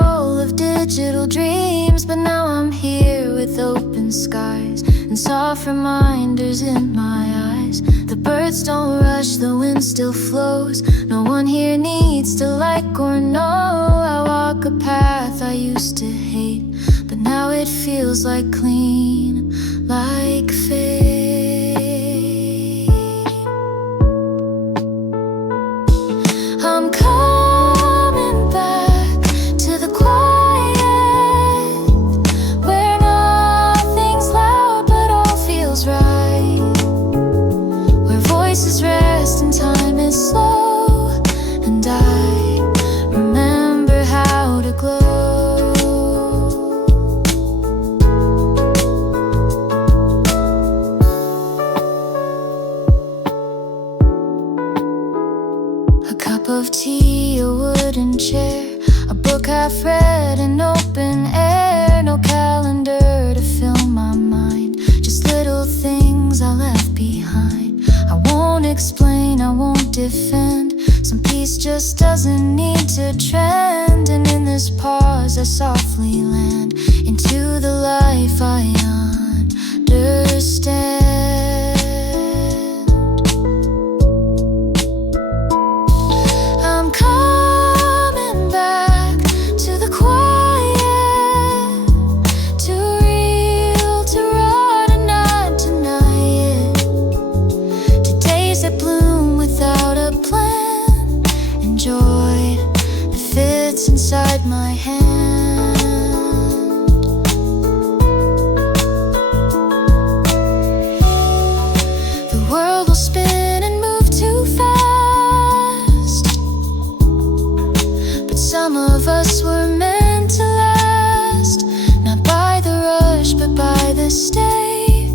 control of digital dreams, but now I'm here with open skies and soft reminders in my eyes. The birds don't rush, the wind still flows. No one here needs to like or know. I walk a path I used to hate, but now it feels like clean, like fate. I'm coming back to the quiet, where nothing's loud but all feels right, where voices rest and time is slow, and I remember how to glow. A cup of tea, a wooden chair, a book half read, an open air. No calendar to fill my mind, just little things I left behind. I won't explain, I won't defend. Some peace just doesn't need to trend. And in this pause I softly land into the life I understand. I'm coming back to the quiet, too real to run and not deny it, to days that bloom without a plan, and joy that fits inside my hand. The world will spin and move too fast, but some of us were meant to last, not by the rush but by the stay,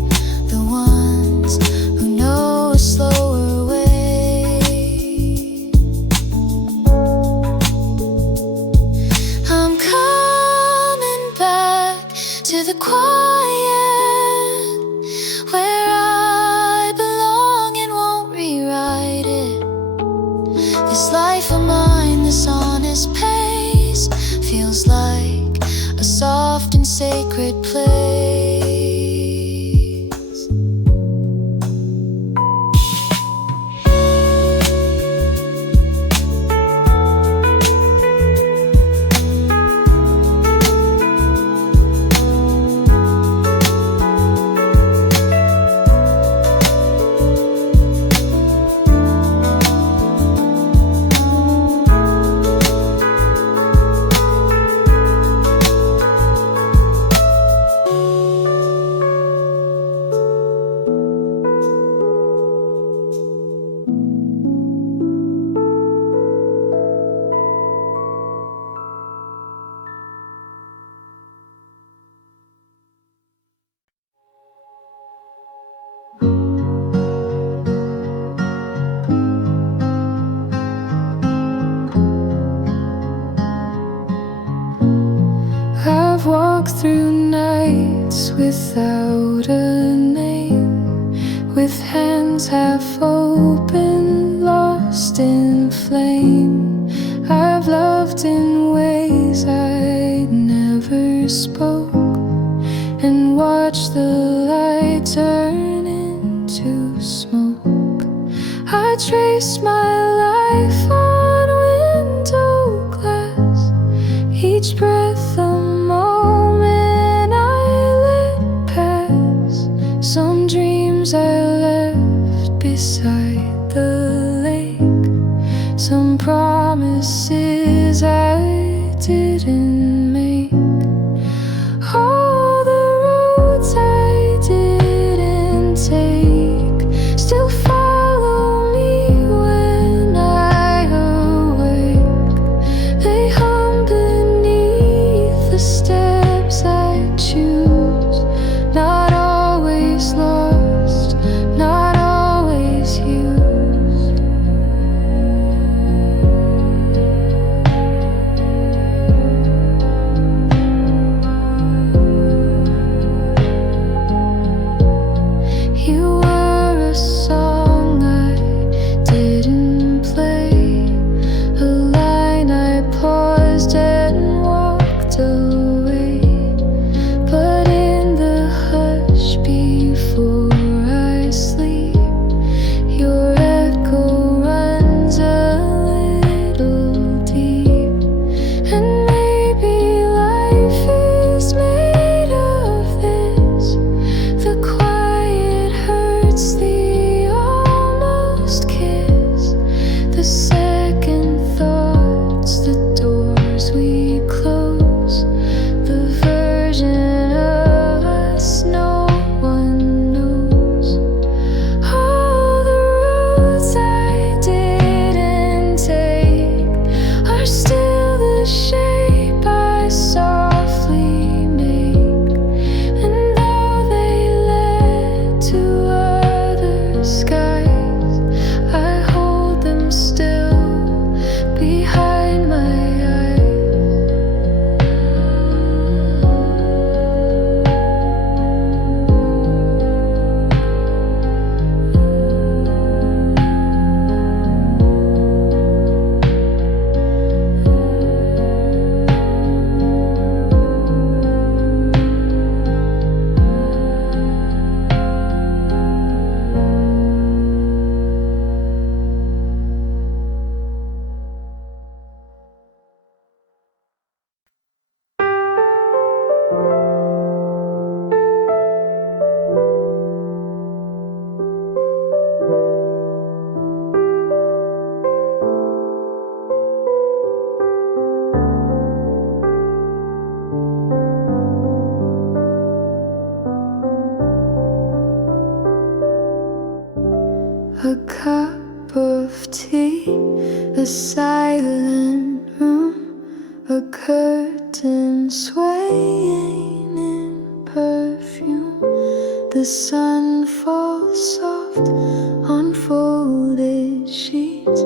the ones who know a slower way. I'm coming back to the quiet, where I belong and won't rewrite it. This life of mine, this honest pace, feels like a soft and sacred place. I've walked through nights without a name, with hands half open, lost in flame. I've loved in ways I never spoke, and watched the light turn into smoke. I traced my life on window glass, each breath a moment I let pass. Some dreams I left beside the lake, some promises I didn't make. All the roads I didn't take still follow me when I awake. They hum beneath the steps I choose, not always lost, not always used. a cup of tea, a silent room, a curtain swaying in perfume. The sun falls soft on folded sheets,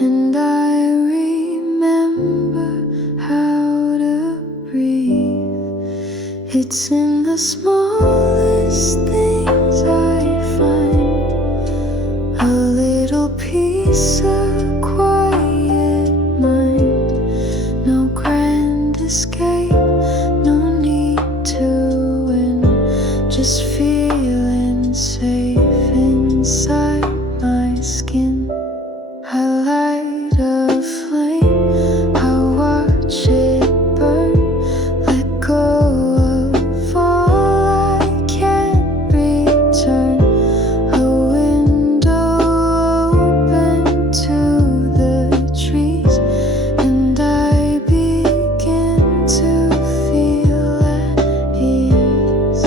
and I remember how to breathe. It's in the smallest things I find a little peace, a quiet mind. No grand escape, no need to win, just feeling safe inside my skin. I light a flame, I watch it burn, let go of all I can't return. A window open to the trees, and I begin to feel at ease.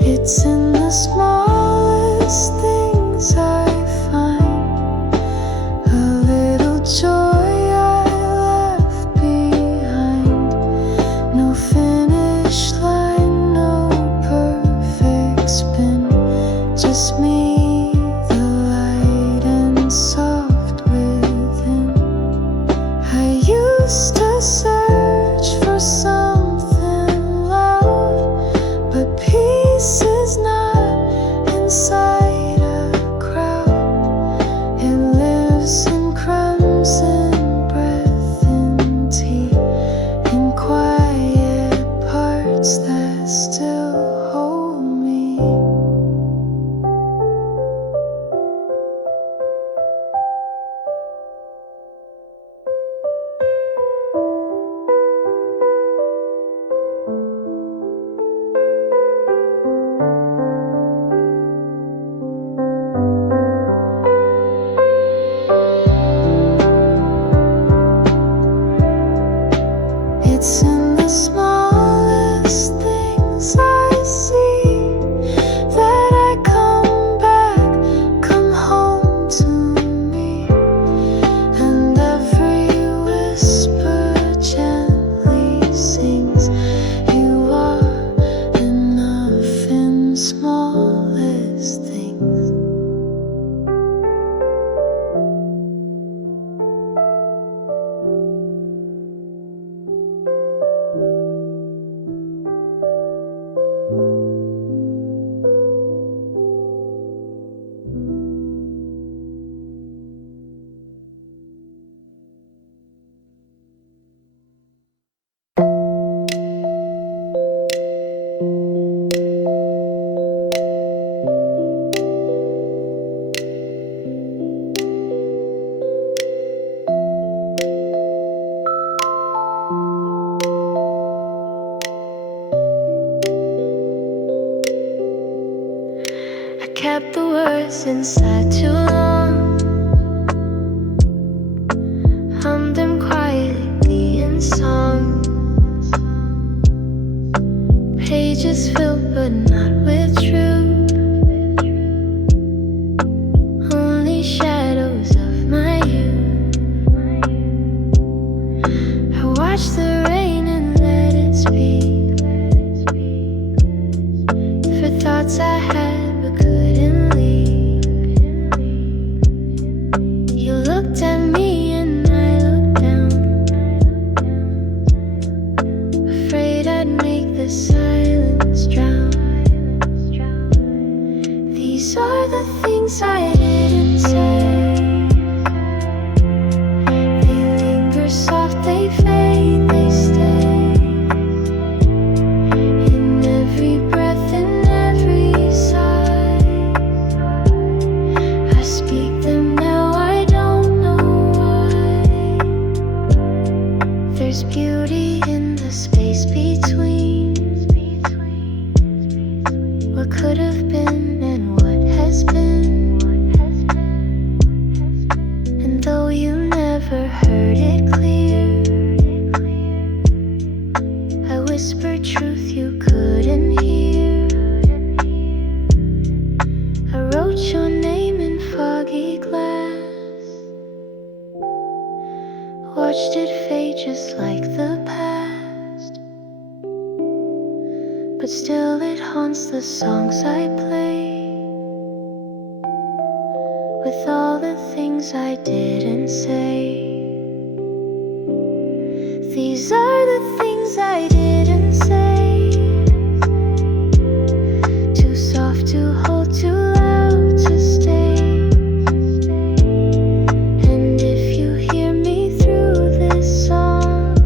It's in the smallest things I find a little joy I left behind. No finish line, no perfect spin, just me, the light and soft within. I used to search for something loud, but peace is not inside a crowd. It lives in crumbs, in breath, in tea, in quiet parts that still hold me. It's in the smallest things I see that I come back, come home to me. And every whisper gently sings, you are enough in smallest things. I kept the words inside too long, hummed them quietly in song. Pages filled but not with truth, only shadows of my youth. I watched the rain and let it speak for thoughts I had but couldn't leave. You looked at me and I looked down, afraid I'd make the silence drown. These are the things I didn't say. They linger soft, they fade, they stay in every breath, in every sigh. I speak them now, I don't know why. There's beauty in the space between what could have been and what has been. And though you never heard it clear, I whispered truth you couldn't hear. I wrote your name in foggy but still it haunts the songs I play. With all the things I didn't say. These are the things I didn't say. Too soft to hold, too loud to stay. And if you hear me through this song,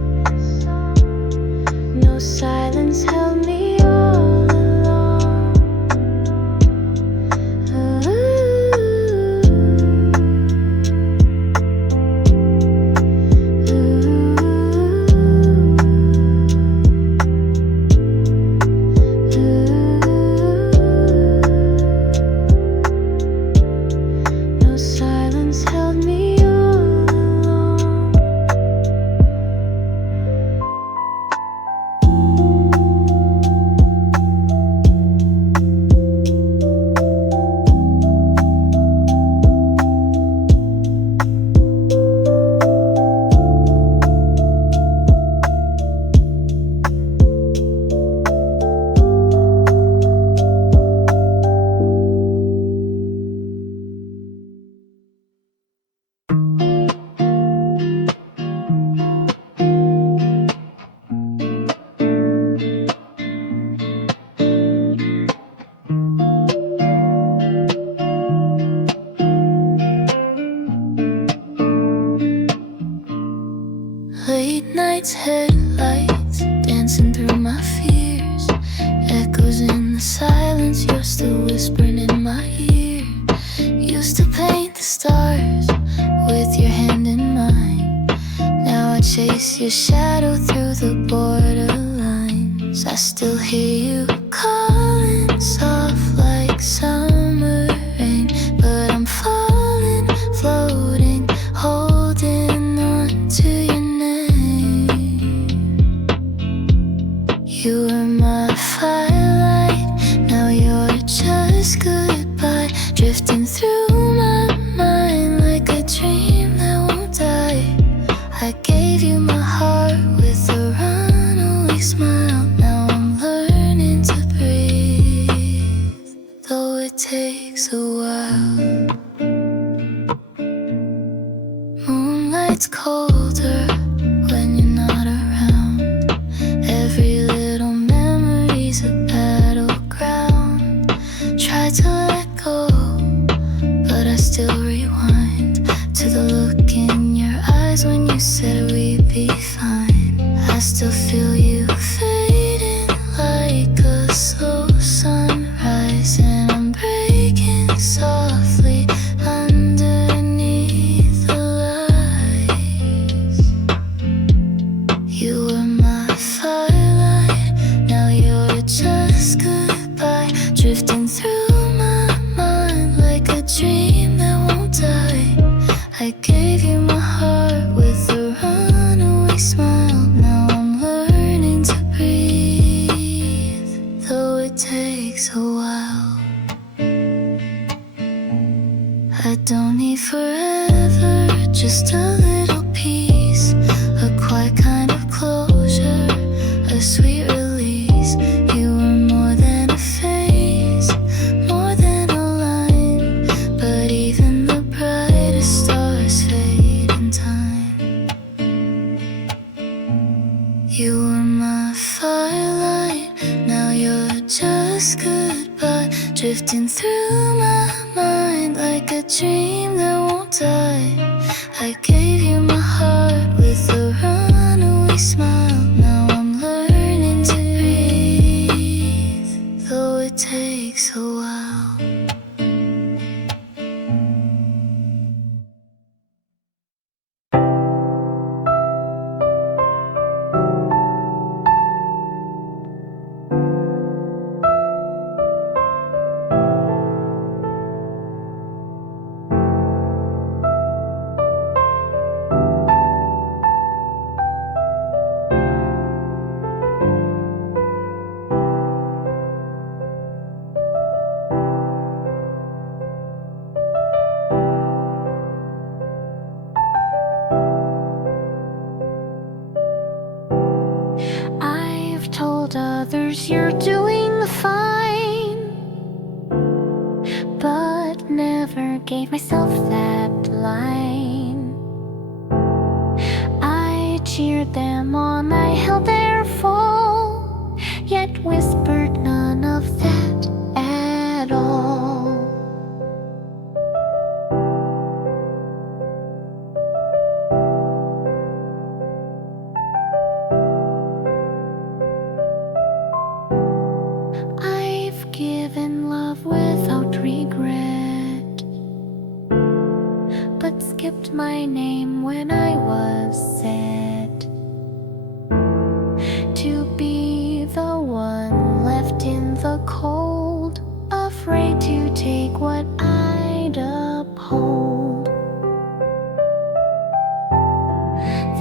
no silence held me all along. No silence held me all along. Late nights, headlights, dancing through my fears. Echoes in the silence, you're still whispering in my ear. Used to paint the stars with your hand in mine. Now I chase your shadow through the borderlines. I still hear you calling, soft like summer rain. But I'm falling, floating, holding on to your name. You were my firelight, now you're just goodbye. Drifting through my mind like a dream that won't die. I gave you my heart with a runaway smile. Now I'm learning to breathe, though it takes a while. Moonlight's colder when you're not around. Every little memory's a battleground. Try to let go, but I still rewind to the look in your eyes when you said we'd be fine. I still feel you fading like a slow sunrise, and I'm breaking softly underneath the lights. You were my firelight, now you're just goodbye. Drifting through my mind like a dream that won't die. I gave you my heart with a runaway smile. Now I'm learning to breathe, though it takes a while. I don't need forever, just a little peace, a quiet kind of closure, a sweet release. You were more than a phase, more than a line, but even the brightest stars fade in time. You were my firelight, now you're just goodbye. Drifting through my mind like a dream that won't die. I gave you my heart with a runaway smile. Now I'm learning to breathe, though it takes a while. told others you're doing fine, but never gave myself that line. I cheered them on, I held their fall, yet whispered none of that at all. I've given love without regret, but skipped my name when I was set to be the one left in the cold, afraid to take what I'd uphold.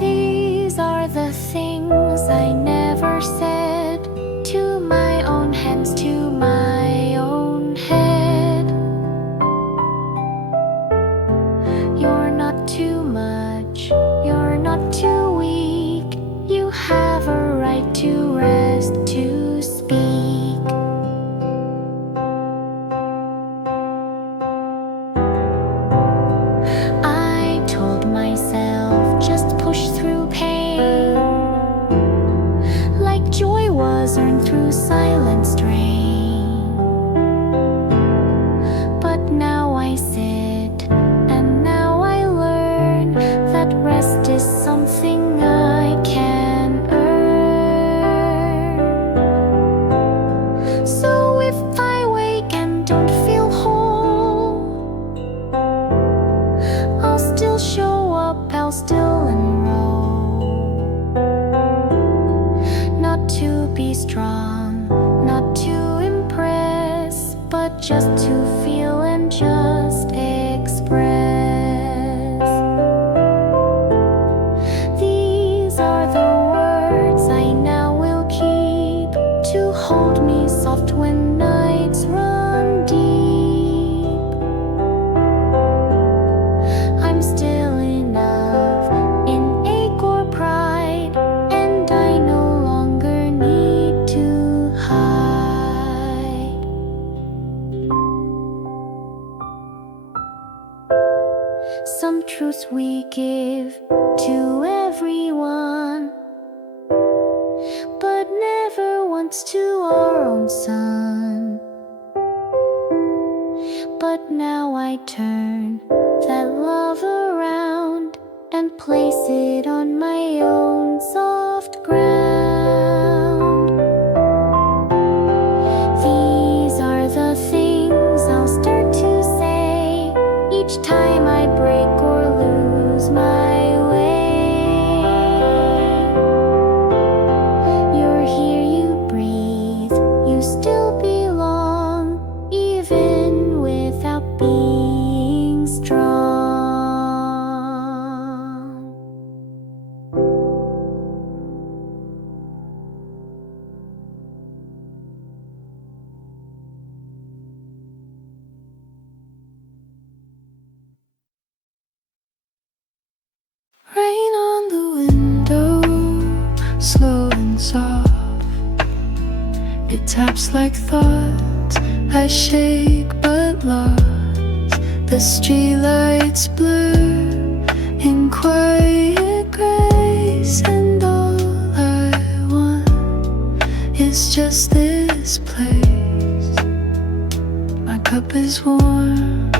These are the things I never said to my own hands, to my own head. You're not too much, you're not too weak, you have a right to rest, to speak. I told myself, just push through pain, like joy was earned through silent strain. But now I sit, and now I learn that rest is something I can earn. So if I wake and don't feel whole, I'll still show up, I'll still enroll. Not to be strong, not to impress, but just to feel and just express. These are the words I now will keep, to hold me soft when nights run deep. I'm still enough in ache or pride, and I no longer need to hide. Some truths we give to everyone, but never once to our own son. But now I turn that love around and place it on my own soft ground. These are the things I'll start to say each time I break or lose my way. You're here, you breathe, you still belong, even without being strong. Rain on the window, slow and soft. It taps like thoughts I shake but lost. The streetlights blur in quiet grace, and all I want is just this place. My cup is warm,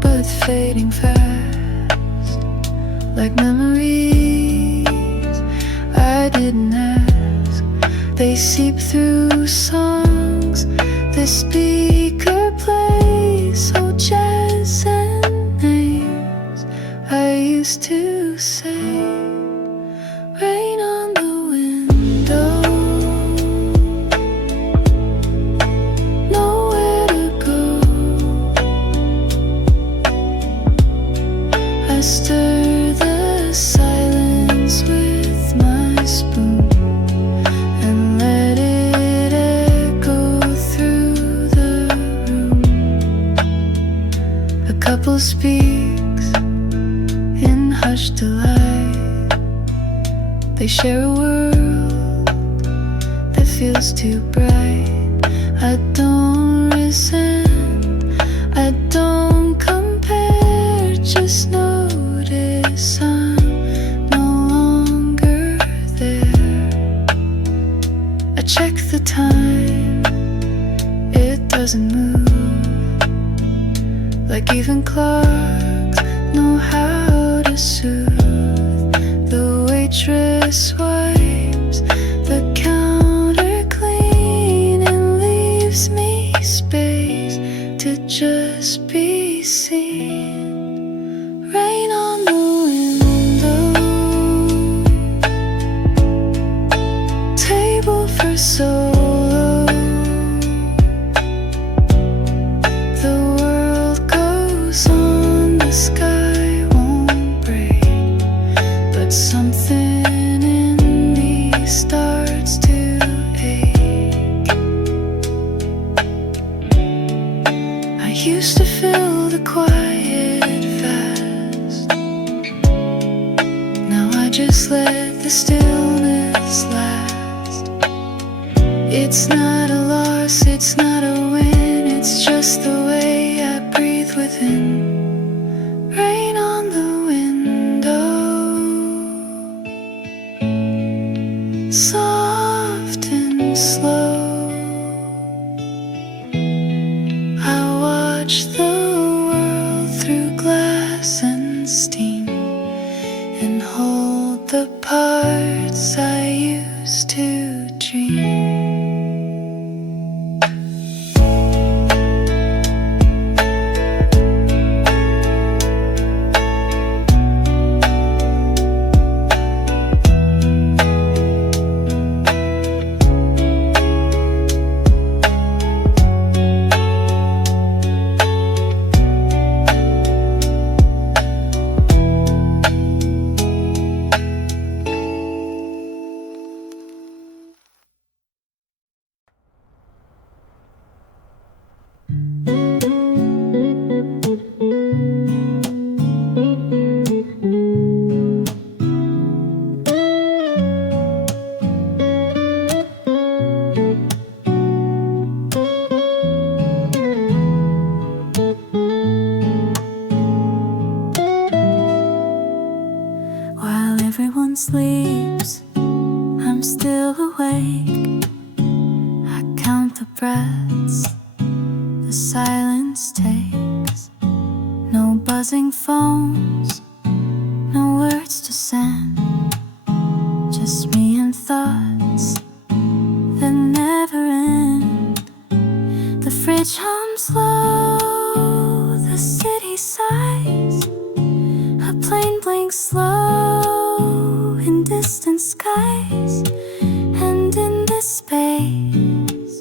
but fading fast, like memories I didn't ask. They seep through songs the speaker plays, so jazz and names I used to say. Rain on the window, nowhere to go. I stir the silence with my spoon and let it echo through the room. A couple speaks in hushed delight. They share a world that was too bright. I don't resent, I don't compare, just notice I'm no longer there. I check the time, it doesn't move, like even clocks know how to soothe. The waitress wipes the counter clean and leaves me space to just be seen. Rain on the window, table for solo. The world goes on, the sky won't break, but something in me starts to ache. I used to fill the quiet fast, now I just let the stillness last. It's not a loss, it's not a win, it's just the way I breathe within. Rain on the window, soft and slow. I watch the world through glass and steam, and hold the parts I used to dream. While everyone sleeps, I'm still awake. I count the breaths the silence takes. No buzzing phones, no words to send, just me and thoughts that never end. The fridge hums low, the city sighs, a plane blinks slow in distant skies. And in this space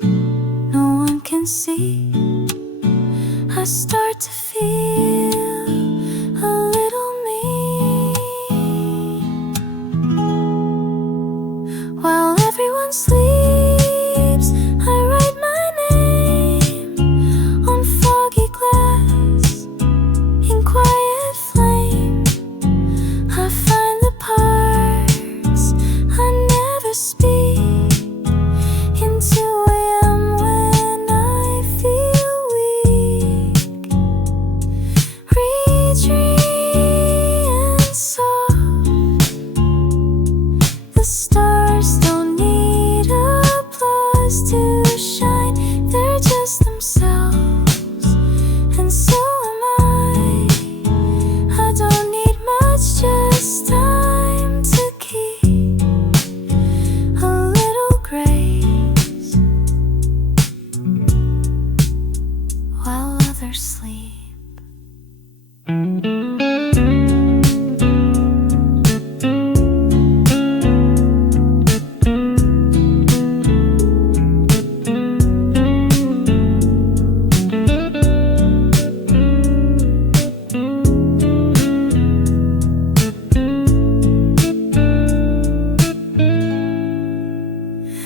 no one can see, I start to feel a little me. While everyone sleeps, I write my name on foggy glass in quiet flame. I find the parts I never speak in 2 a.m. when I feel weak. Retreat and soft, the stars don't need applause to shine, they're just themselves, and so am I. I don't need much, just time to keep a little grace while others sleep.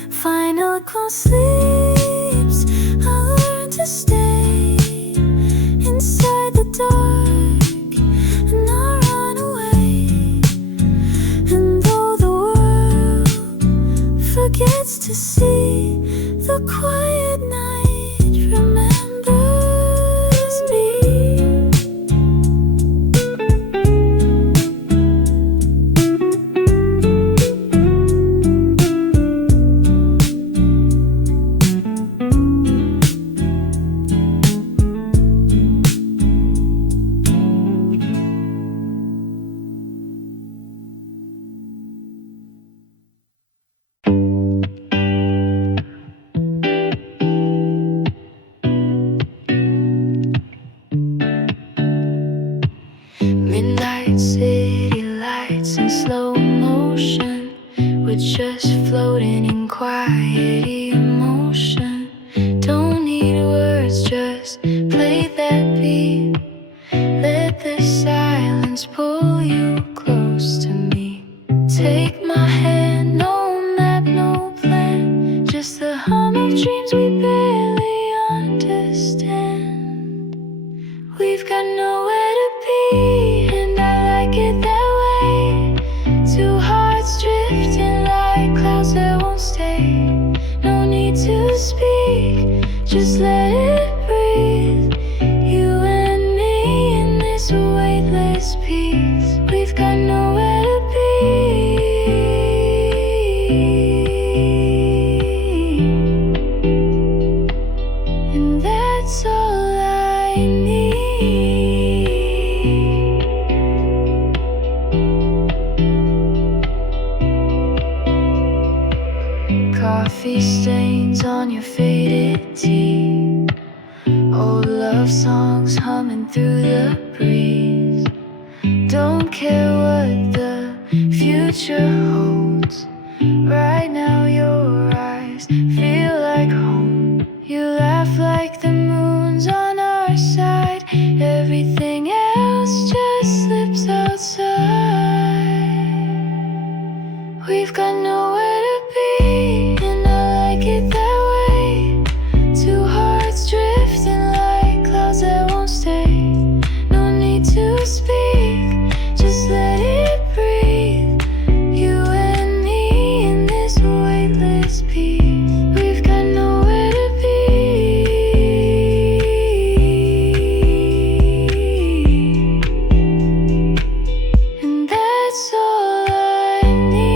Final call sleeps, I learn to stay inside the dark and not run away. And though the world forgets to see the quiet night remembers me. Midnight city lights in slow motion. We're just floating in quiet emotion. Don't need words, just play that beat. Let the silence pull you close to me. Take my hand, no map, no plan, just the hum of dreams we barely understand. We've got nowhere to be, and I like it that way. Two hearts drifting like clouds that won't stay. No need to speak, just let it breathe. You and me in this weightless peace. We've got nowhere to be, and that's all I need. Coffee stains on your faded tea. Old love songs humming through the breeze. Don't care what the future holds. Right now your eyes feel like home. You laugh like the moon's on our side. Everything else just slips outside. We've got nowhere to be, and I like it that way. Two hearts drifting like clouds that won't stay. No need to speak, just let it breathe. You and me in this weightless peace. We've got nowhere to be, and that's all I need.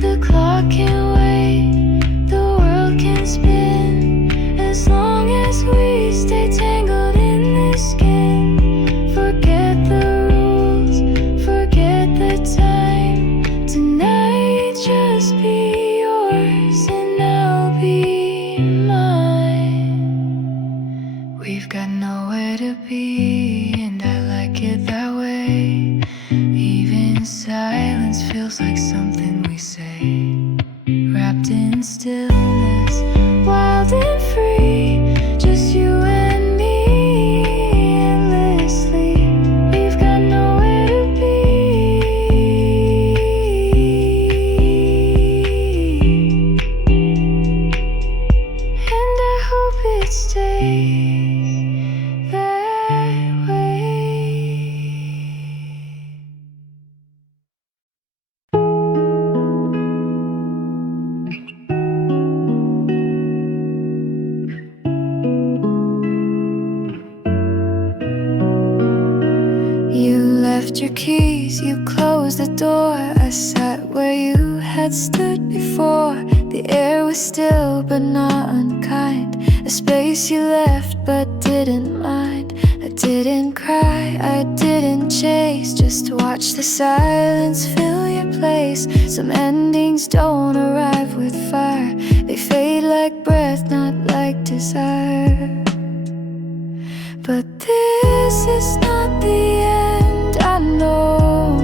The clock can wait, the world can spin, as long as we stay tangled in this skin. Forget the rules, forget the time. Tonight just be yours and I'll be mine. We've got nowhere to be, and I like it that way. Even silence feels like something we say. Wrapped in stillness, wild and free, just you and me endlessly. We've got nowhere to be, and I hope it stays that way. You left your keys, you closed the door. I sat where you had stood before. The air was still but not unkind. A space you left but didn't mind. I didn't cry, I didn't chase, just watch the silence fill your place. Some endings don't arrive with fire. They fade like breath, not like desire. But this is not the end, I know.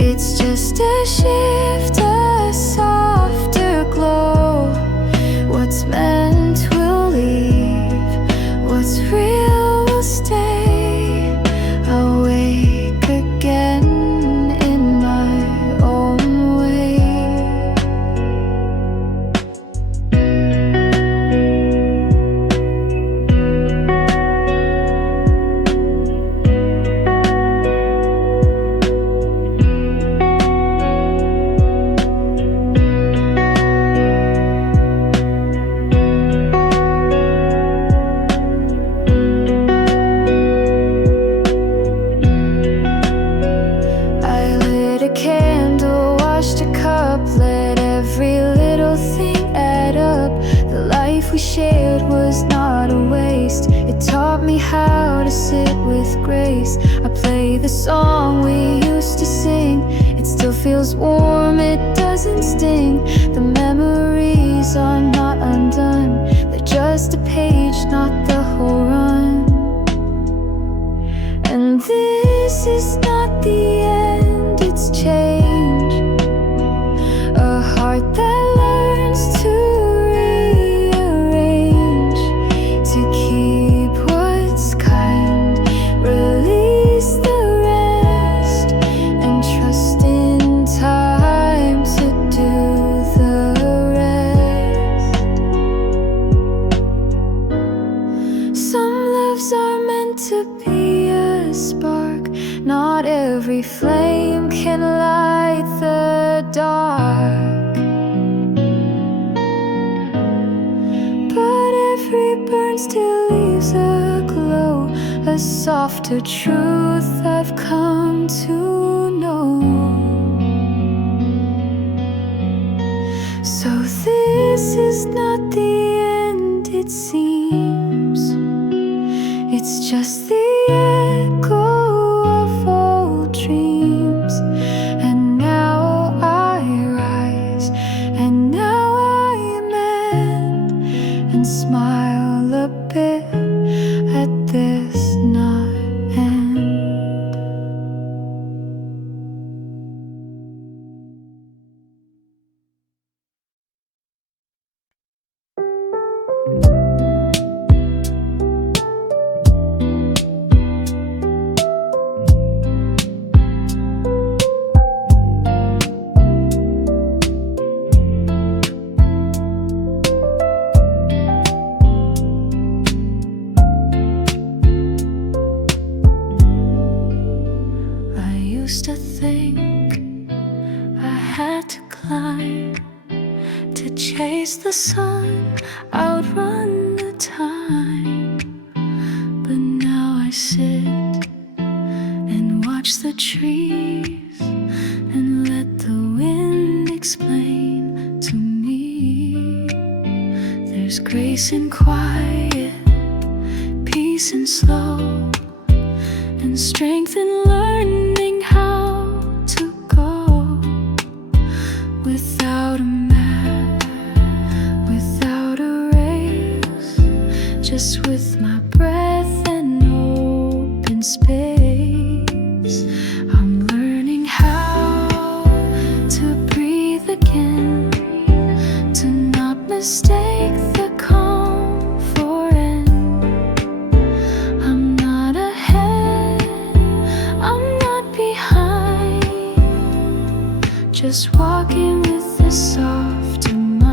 It's just a shift, a softer glow. What's meant will leave, what's real will stay. I'll wake again in my own way. to sit with grace. I play the song we used to sing. It still feels warm, it doesn't sting. The memories are not undone. They're just a page, not the whole run. And this is not the end, it's change. A heart that learns to rearrange, to keep what's kind, release the rest, and trust in time to do the rest. Some loves are meant to be a spark. Not every flame can light the dark, but every burn still leaves a glow, a softer truth I've come to know. So this is not the end, it seems. It's just the echo of old dreams. And now I rise, and now I mend, and smile a bit at this not end. I used to think I had to climb to chase the sun, outrun the time. But now I sit and watch the trees and let the wind explain to me. There's grace in quiet, peace in slow, and strength in learning how to go without a map, without a race, just with my breath and open space. I'm learning how to breathe again, to not mistake the calm for end. I'm not ahead, I'm not behind, just walking with a softer mind.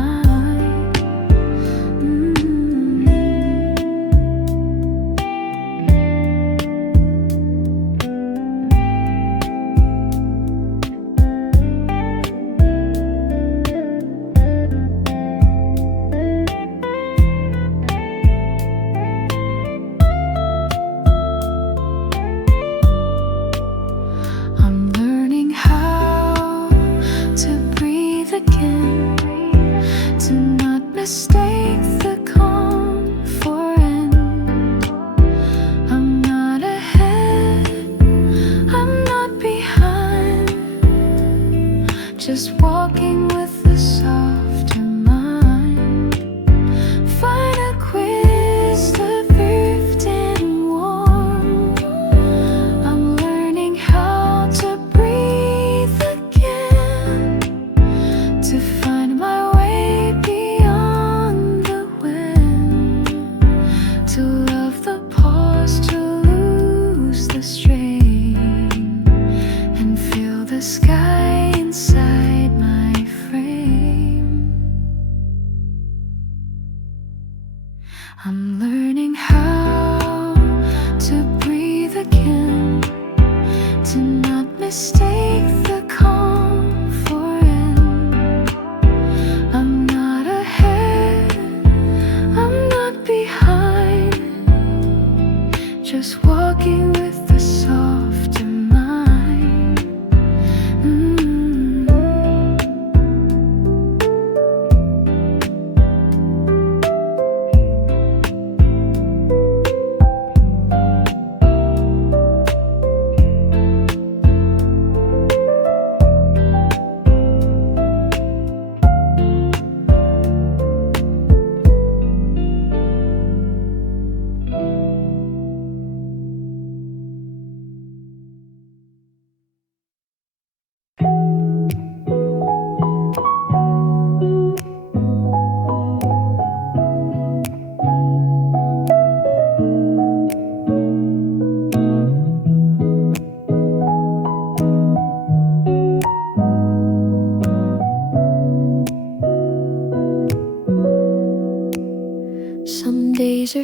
I'm learning how to breathe again,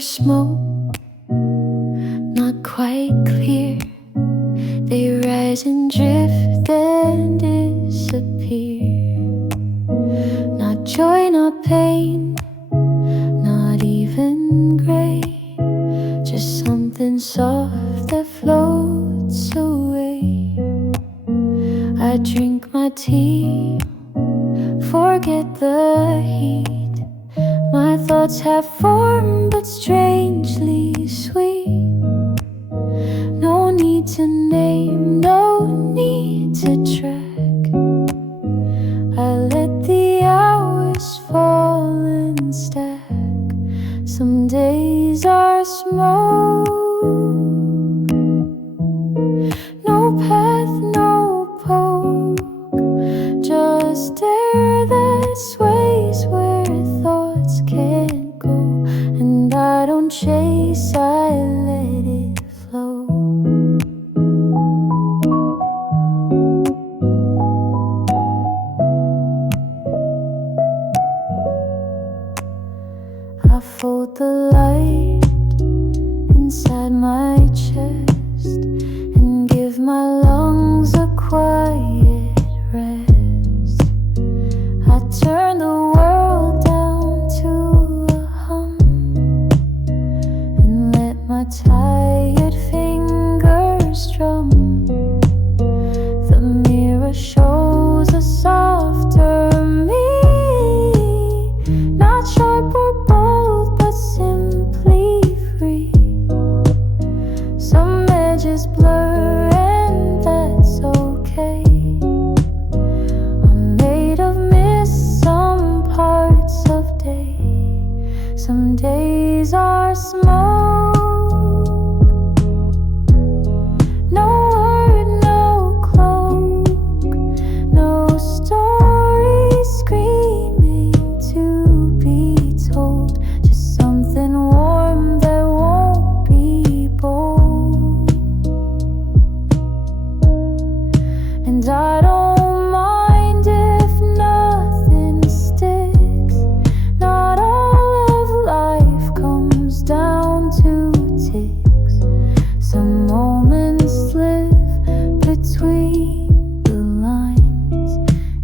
smoke, not quite clear. They rise and drift and disappear. Not joy, not pain, not even gray, just something soft that floats away. I drink my tea, forget the heat. My thoughts have form but strangely sweet. No need to name, no need to track. I let the hours fall and stack. Some days are smoke, no path, no poke, just air that sways where thoughts can't go. And I don't chase, I let it flow. I fold the light inside my chest and give my lungs a quiet rest. I turn the world down to a hum and let my tired fingers drum. The mirror shows a softer me, not sharp or bold, but simply free. Some edges blur and that's okay. I'm made of mist, some parts of day. Some days are smoke, no word, no cloak, no story screaming to be told. Just something warm that won't be bold. And I don't mind if nothing sticks. Not all of life comes down to ticks. Some moments slip between the lines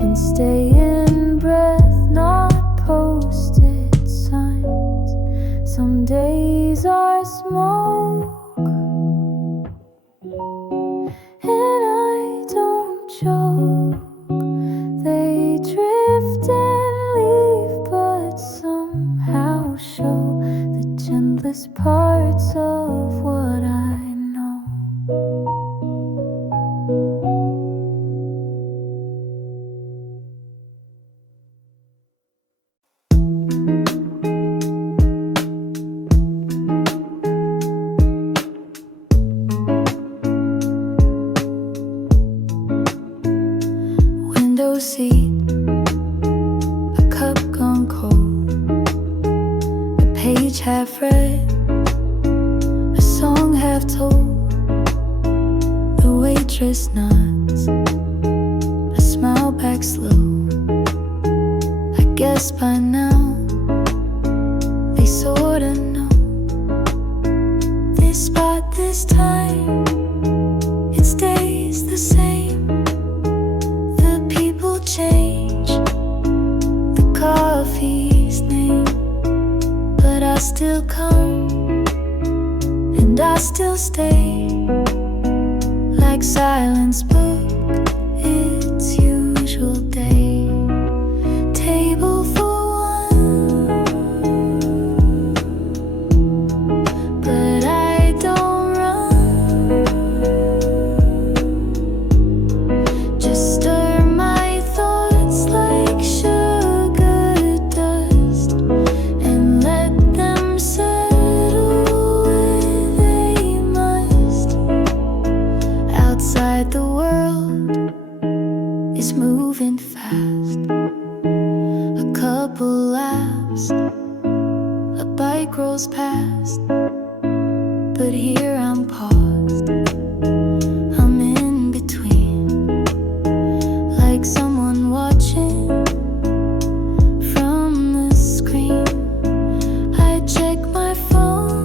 and stay in breath, not posted signs. Some days are smoke, and I don't joke. They drift and leave, but somehow show the gentlest parts of what I know. Window seat, a cup gone cold, a page half read, a song half told. The waitress nods, I smile back slow. I guess by now they sorta know. This spot, this time, it stays the same. The people change, the coffee's name, but I still come and I still stay. Like silence book its usual day. Table for one, but I don't run. Just stir my thoughts like sugar dust and let them settle where they must. Outside the world is moving fast. A couple laughs, a bike rolls past, but here I'm paused. I'm in between, like someone watching from the screen. I check my phone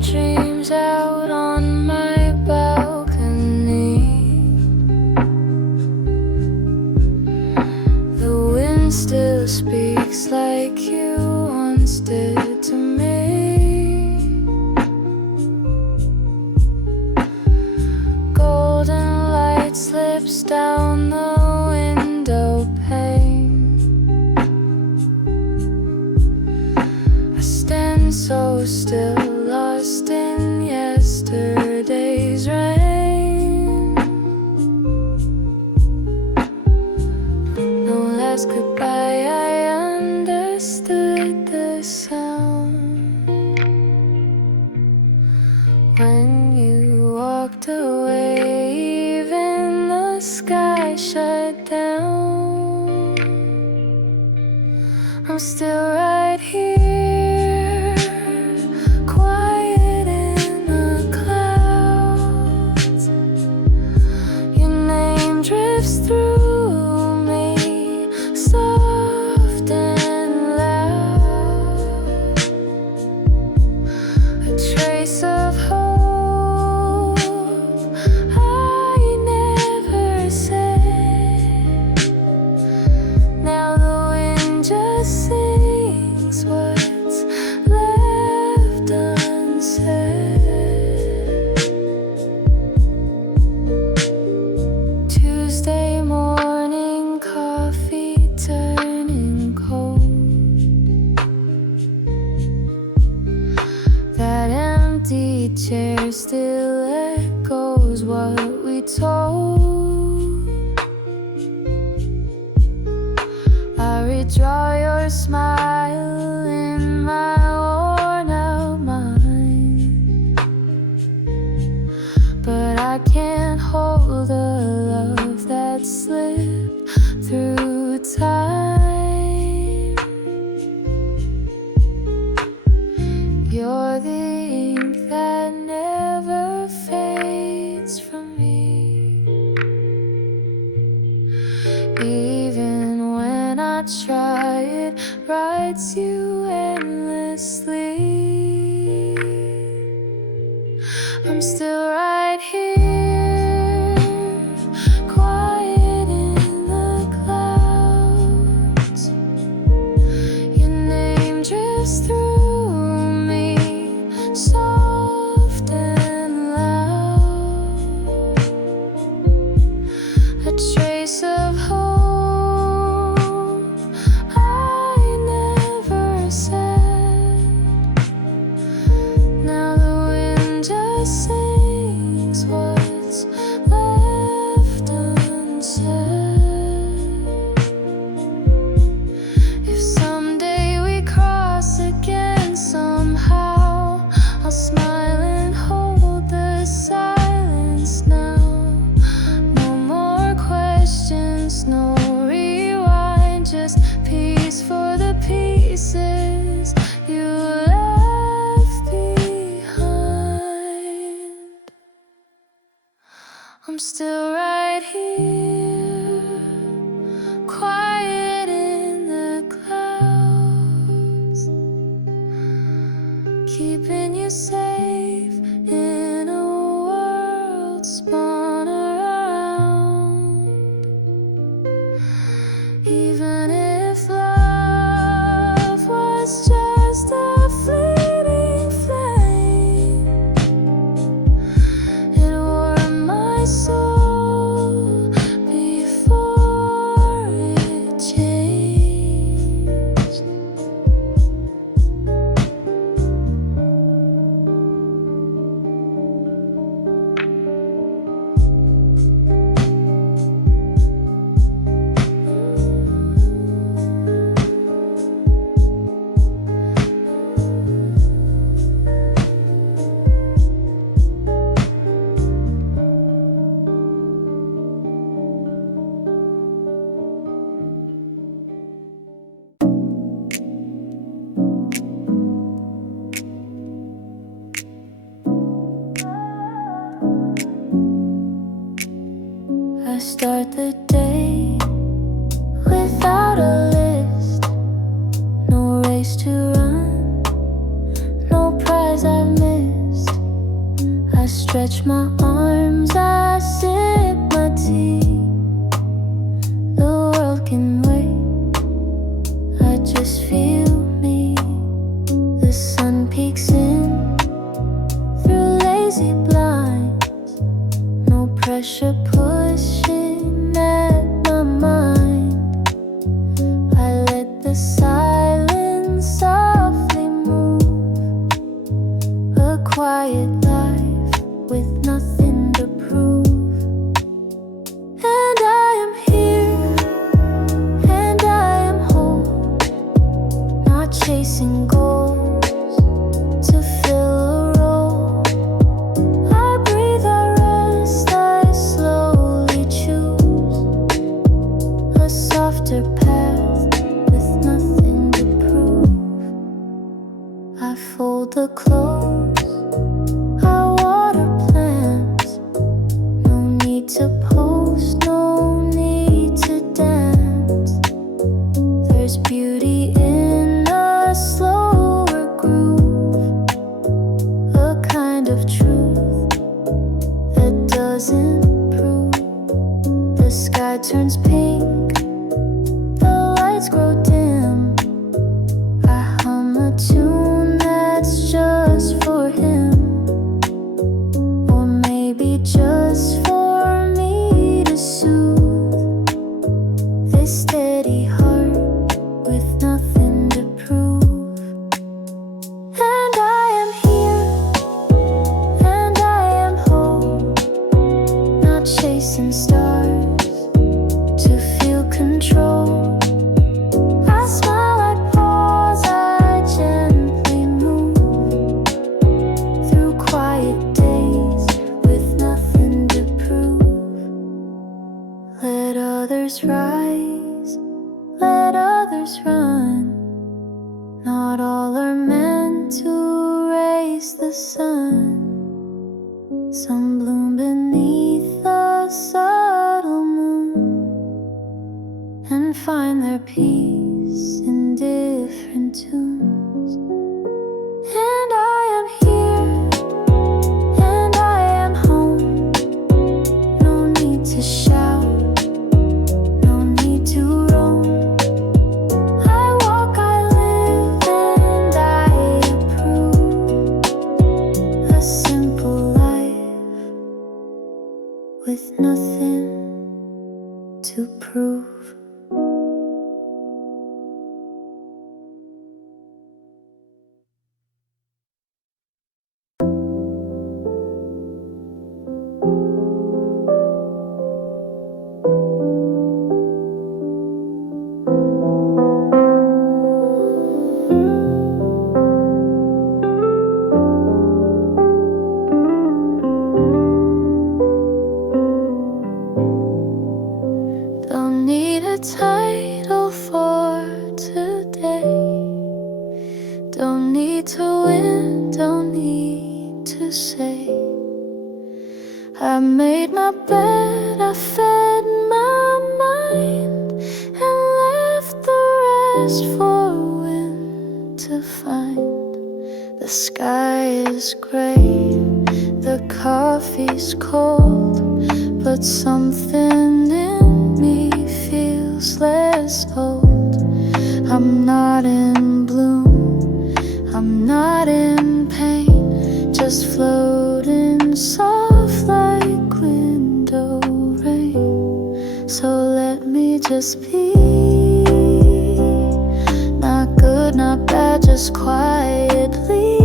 dreams out on my balcony. The wind still speaks like you once did to me. Golden light slips down the window pane. I stand so still, lost in yesterday's rain. No last goodbye, I understood the sound when you walked away. Even the sky shut down. I'm still right here, quiet in the clouds. Your name drifts through me, soft and loud. A trace of hope I never said. Now the wind just sings what's left unsaid. Tuesday morning, coffee turning cold. That empty chair still echoes what we told. I redraw your smile in my worn out mind, but I can't hold the love that slipped through time. You're the ink that never fades from me. Even when I try, it writes you endlessly. I'm still right here, quiet in the clouds. Your name drifts through me, soft and loud. A trace of hope I never said. Now the wind just sings what's left unsaid. If someday we cross again somehow, I'll smile and hold the silence now. No more questions, no rewind, just peace for the pieces you left behind. I'm still right here, quiet in the clouds, keeping you safe in a world spun around. Even if love was just a fleeting flame, it warmed my soul before it changed. I start the day without a list, no race to run, no prize I've missed. stretch my arms, I sip my tea. The world can wait, I just feel me. The sun peeks in through lazy blinds, no pressure pushing at my mind. I let the silence softly move, a quiet life with nothing to prove. And I am here, and I am whole, not chasing goals to fill a role. I breathe, I rest, I slowly choose a softer path with nothing to prove. I fold the clothes, I water plants. No need to post, no need to dance. There's beauty in a slower groove, a kind of truth that doesn't prove. The sky turns pink, the lights grow dim. I hum a tune that's just for him, or maybe just for me to soothe this steady heart with nothing to prove. And I am here, and I am whole, not chasing stars to feel control. I smile, I pause, I gently move through quiet days with nothing to prove. Let others rise, let others run. Not all are meant to raise the sun. Some bloom beneath the subtle moon and find their peace in different tunes. And I am here, and I am home. No need to shout, no need to roam. I walk, I live, and I approve a simple life with nothing to prove. Don't need a title for today. Don't need to win, don't need to say I made my bed, I fed my mind, and left the rest for wind to find. The sky is gray, the coffee's cold, but something in me feels less old. I'm not in bloom, I'm not in pain, just floating soft like window rain. So let me just be, not good, not bad, just quietly.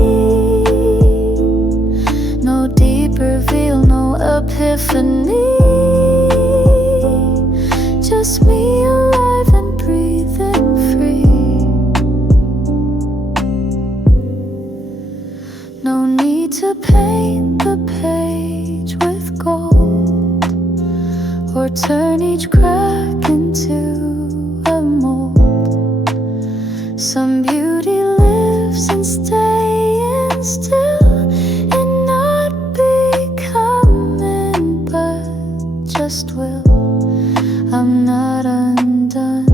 No deep reveal, no epiphany, just me alive and breathing free. No need to paint the page with gold, or turn each crack into a mold. Some beauty lives in staying still, in not becoming, but just will. I'm not undone,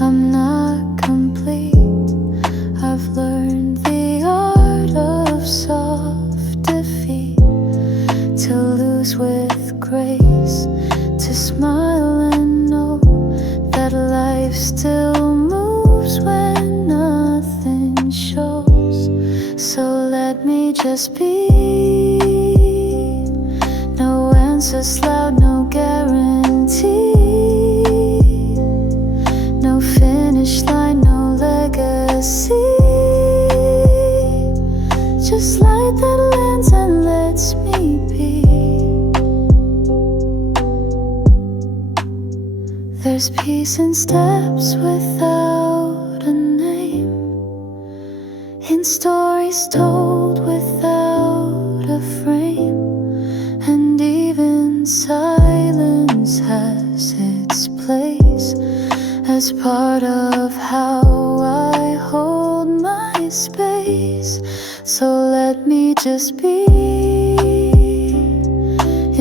I'm not complete. I've learned the art of soft defeat. just be. No answers loud, no guarantee. No finish line, no legacy. Just light that lands and lets me be. There's peace in steps without a name, in stories told without a frame, and even silence has its place as part of how I hold my space. So let me just be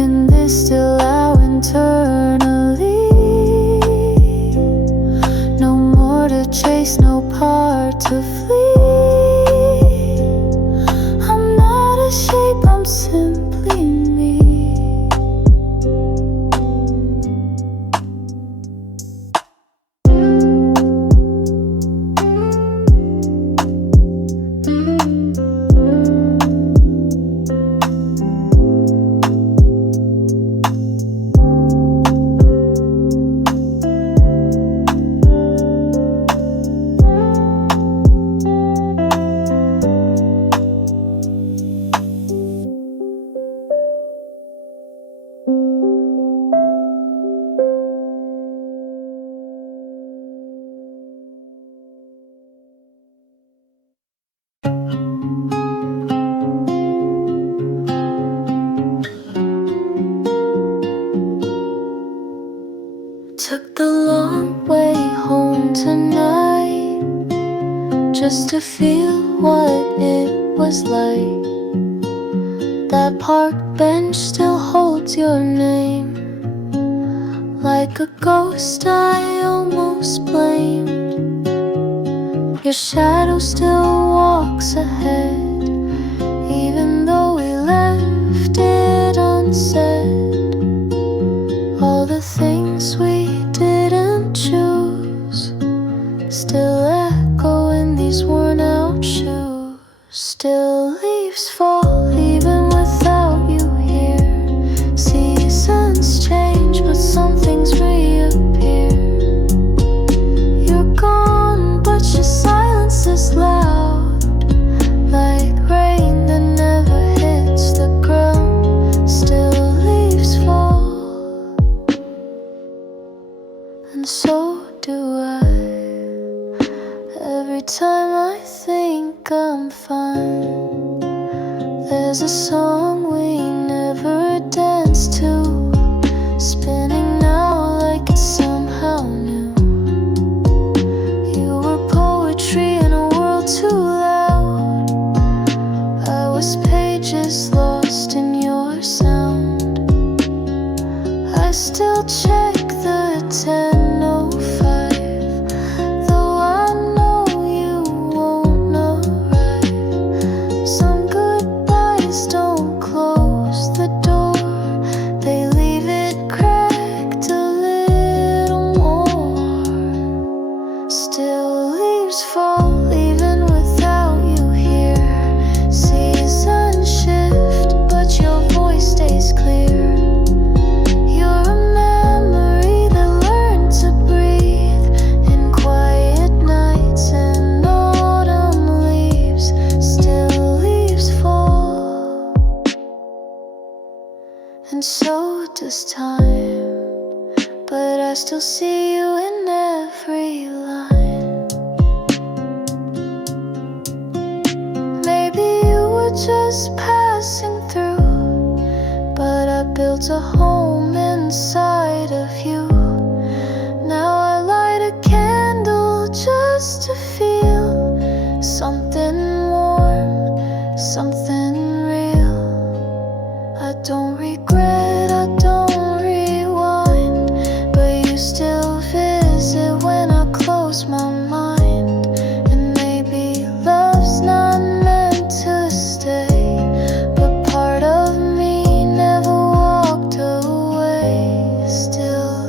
in this still hour internally. No more to chase, no part to flee. I'm not a shape, I'm simply me. Took the long way home tonight, just to feel what it was like. That park bench still holds your name. Like a ghost I almost blamed. Your shadow still walks ahead, even though we left it unsaid. All the things we didn't choose still echo in these worn out shoes. Still leaves fall even without you here. Seasons change but some things reappear. You're gone but your silence is loud, like rain that never hits the ground. Still leaves fall, and so do I. Every time I think I'm fine, there's a song we never danced to, spinning now like it's somehow new. You were poetry in a world too loud. I was pages lost in your sound. I still check the 10:05, though I know you won't arrive. Some goodbyes don't close the door, they leave it cracked a little more. Still leaves fall even without you here. Seasons shift but your voice stays clear. You're a memory that learned to breathe in quiet nights and autumn leaves. Still leaves fall, and so does time. But I still see you in every line. Maybe you were just passing through, but I built a home inside of you. Now I light a candle just to feel something warm, something real. I don't regret, I don't rewind, but you still visit when I close my mind. And maybe love's not meant to stay, but part of me never walked away. Still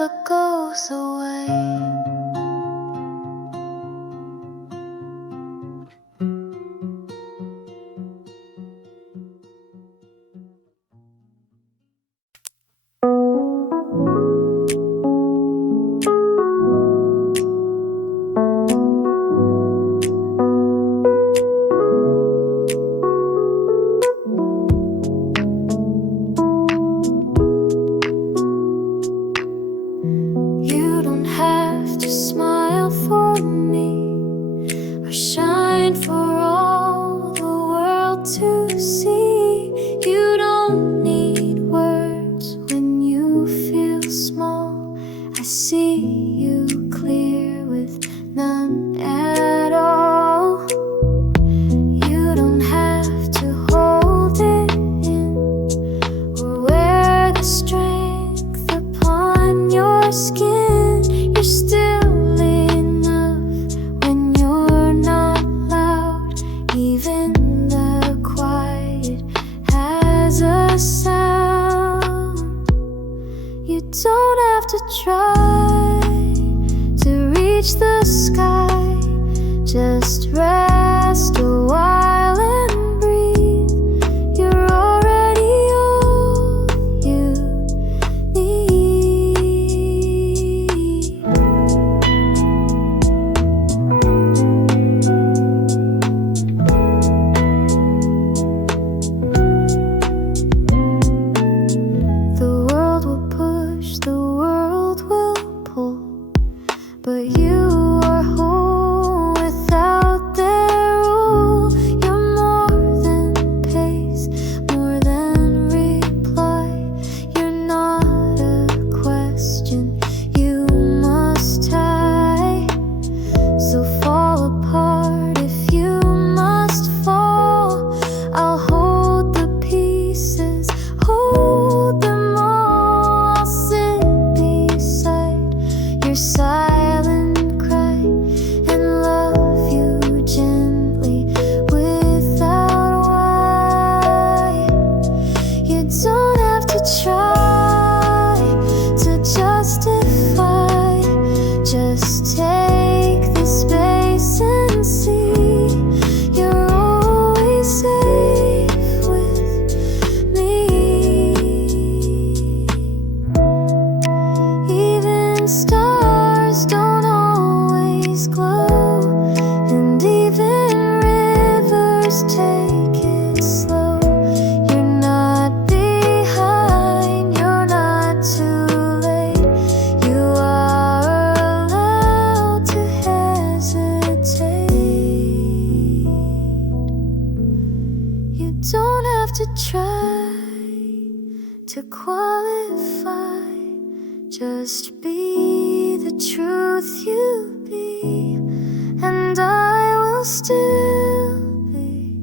never goes away. You don't have to smile for me or shine for all the world to see. You don't need words when you feel small. I see you clear with none at all. You don't have to hold it in or wear the strength upon your skin. You're still enough when you're not loud. Even the quiet has a sound. You don't have to try to reach the sky. Just rest a while and breathe. You're already all you need. The world will push, the world will pull, but you are whole without their rule. You're more than pace, more than reply. You're not a question you must tie. So fall apart if you must fall. I'll hold the pieces, hold them all. I'll sit beside your silent cry and love you gently without why. You don't have to try to justify. Just take the space and see. You're always safe with me. Even stars don't always glow, and even rivers take it slow. You're not behind, you're not too late. You are allowed to hesitate. You don't have to try to qualify. Just be the truth you be, and I will still believe.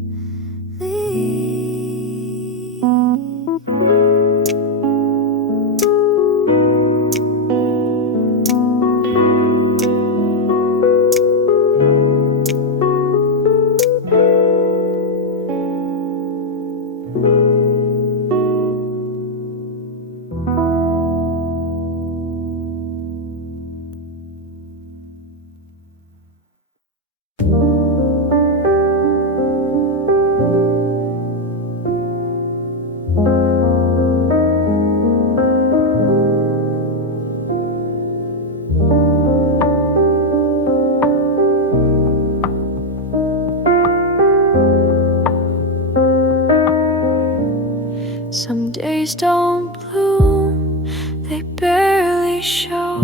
Some days don't bloom, they barely show.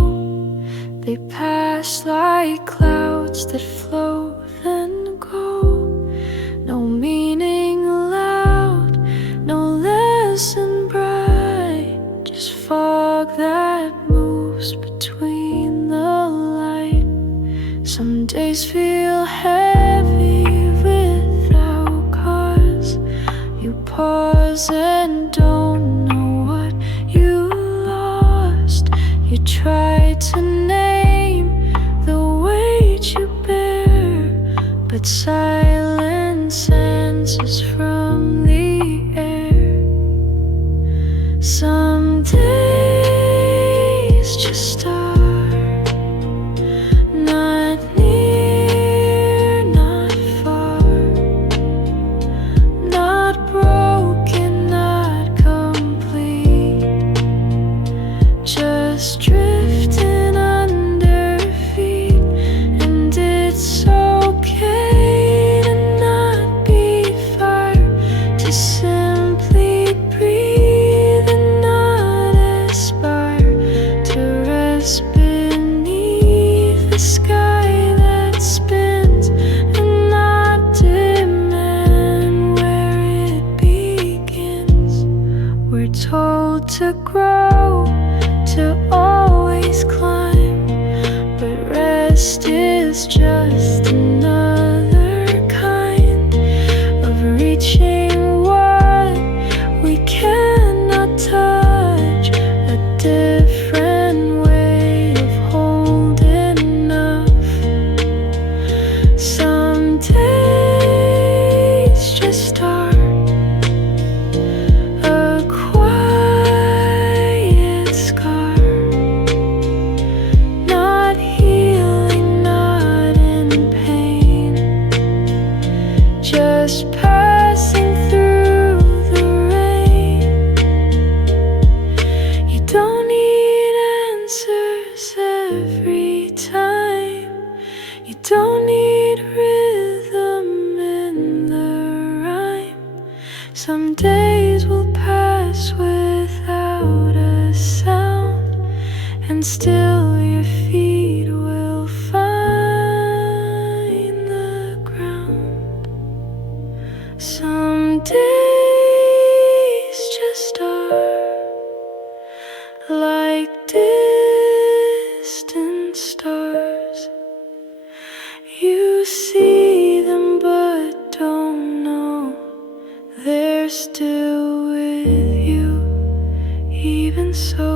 They pass like clouds that flow then go. No meaning loud, no lesson bright, just fog that moves between the light. Some days feel heavy without cause. You pause and don't know what you lost. You try to name the weight you bear, but silence answers from the air. Some days just is just another kind of reaching what we cannot touch, a different way of holding enough. Some days just start a quiet scar, not healing, not in pain, just passing through the rain. You don't need answers every time. You don't need rhythm in the rhyme. Some days will pass without a sound, and still your feet will find the ground. Some days just are like distant stars. You see them but don't know they're still with you, even so.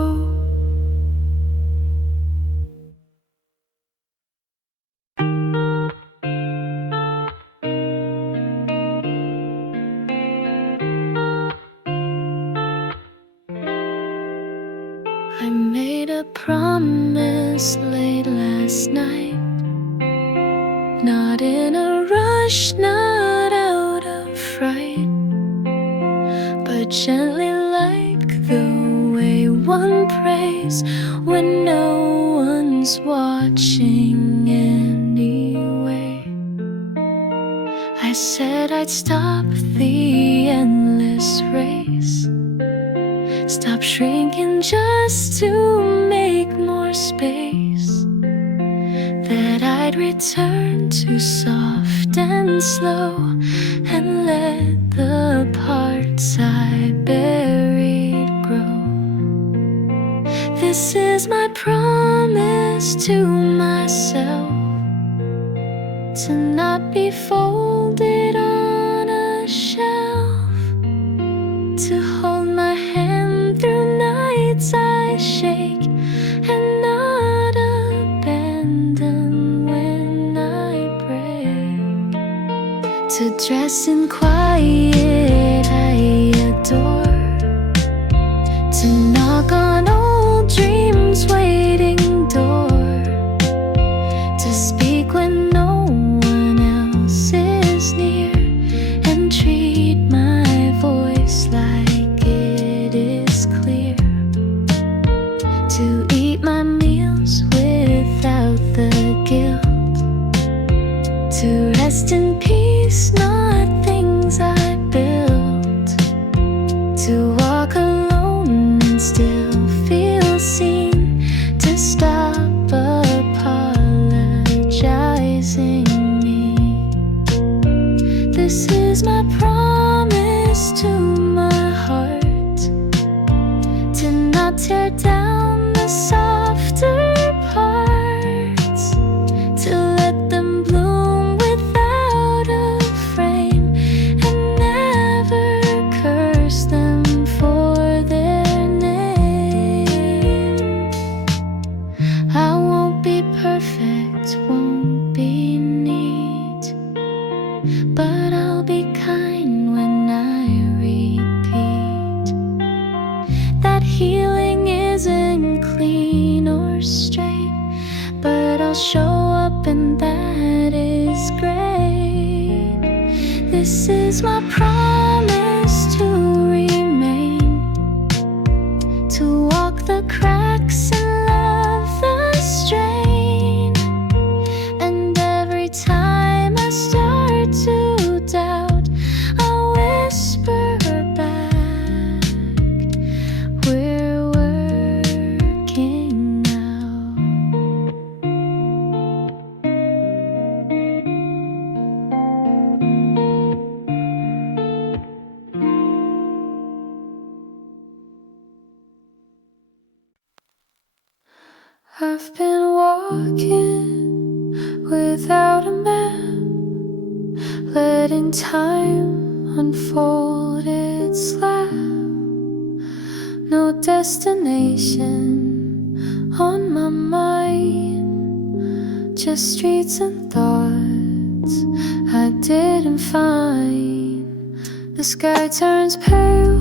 I made a promise late last night, not in a rush, not out of fright, but gently, like the way one prays when no one's watching anyway. I said I'd stop the endless race, stop shrinking just to make more space, that I'd return to soft and slow and let the parts I buried grow. This is my promise to myself, to not be folded on a shelf, to hold my hand through nights I shake, and not abandon when I break, to dress in quiet I adore, to knock on old dreams waiting door, to speak when no one else is near, and treat my voice like it is clear, to eat my meals without the guilt, to rest in peace, not things I built, to walk alone and still feel seen, to stop apologizing me. This is my promise to my heart, to not tear down the softer parts, to let them bloom without a frame, and never curse them for their name. I won't be perfect, won't be neat, but I'll be kind when I repeat that healing isn't clean or straight, but I'll show up and that is great. This is my promise to remain, to walk the cracks and love the strain, and every time I start to doubt, I'll whisper back, we're working out. I've been walking with letting time unfold its lap. No destination on my mind, just streets and thoughts I didn't find. The sky turns pale,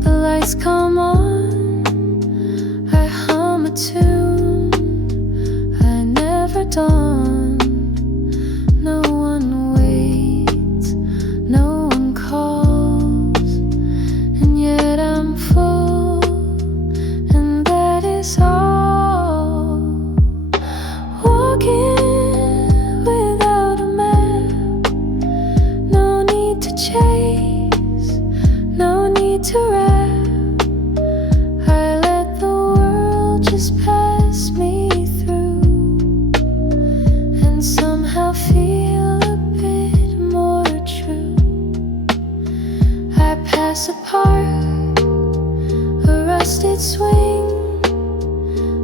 the lights come on, I hum a tune I never done. No one waits, no one calls, and yet I'm full, and that is all. Walking without a map, no need to chase, no need to rap. I let the world just pass me through, and somehow feel a bit more true. I pass a park, a rusted swing,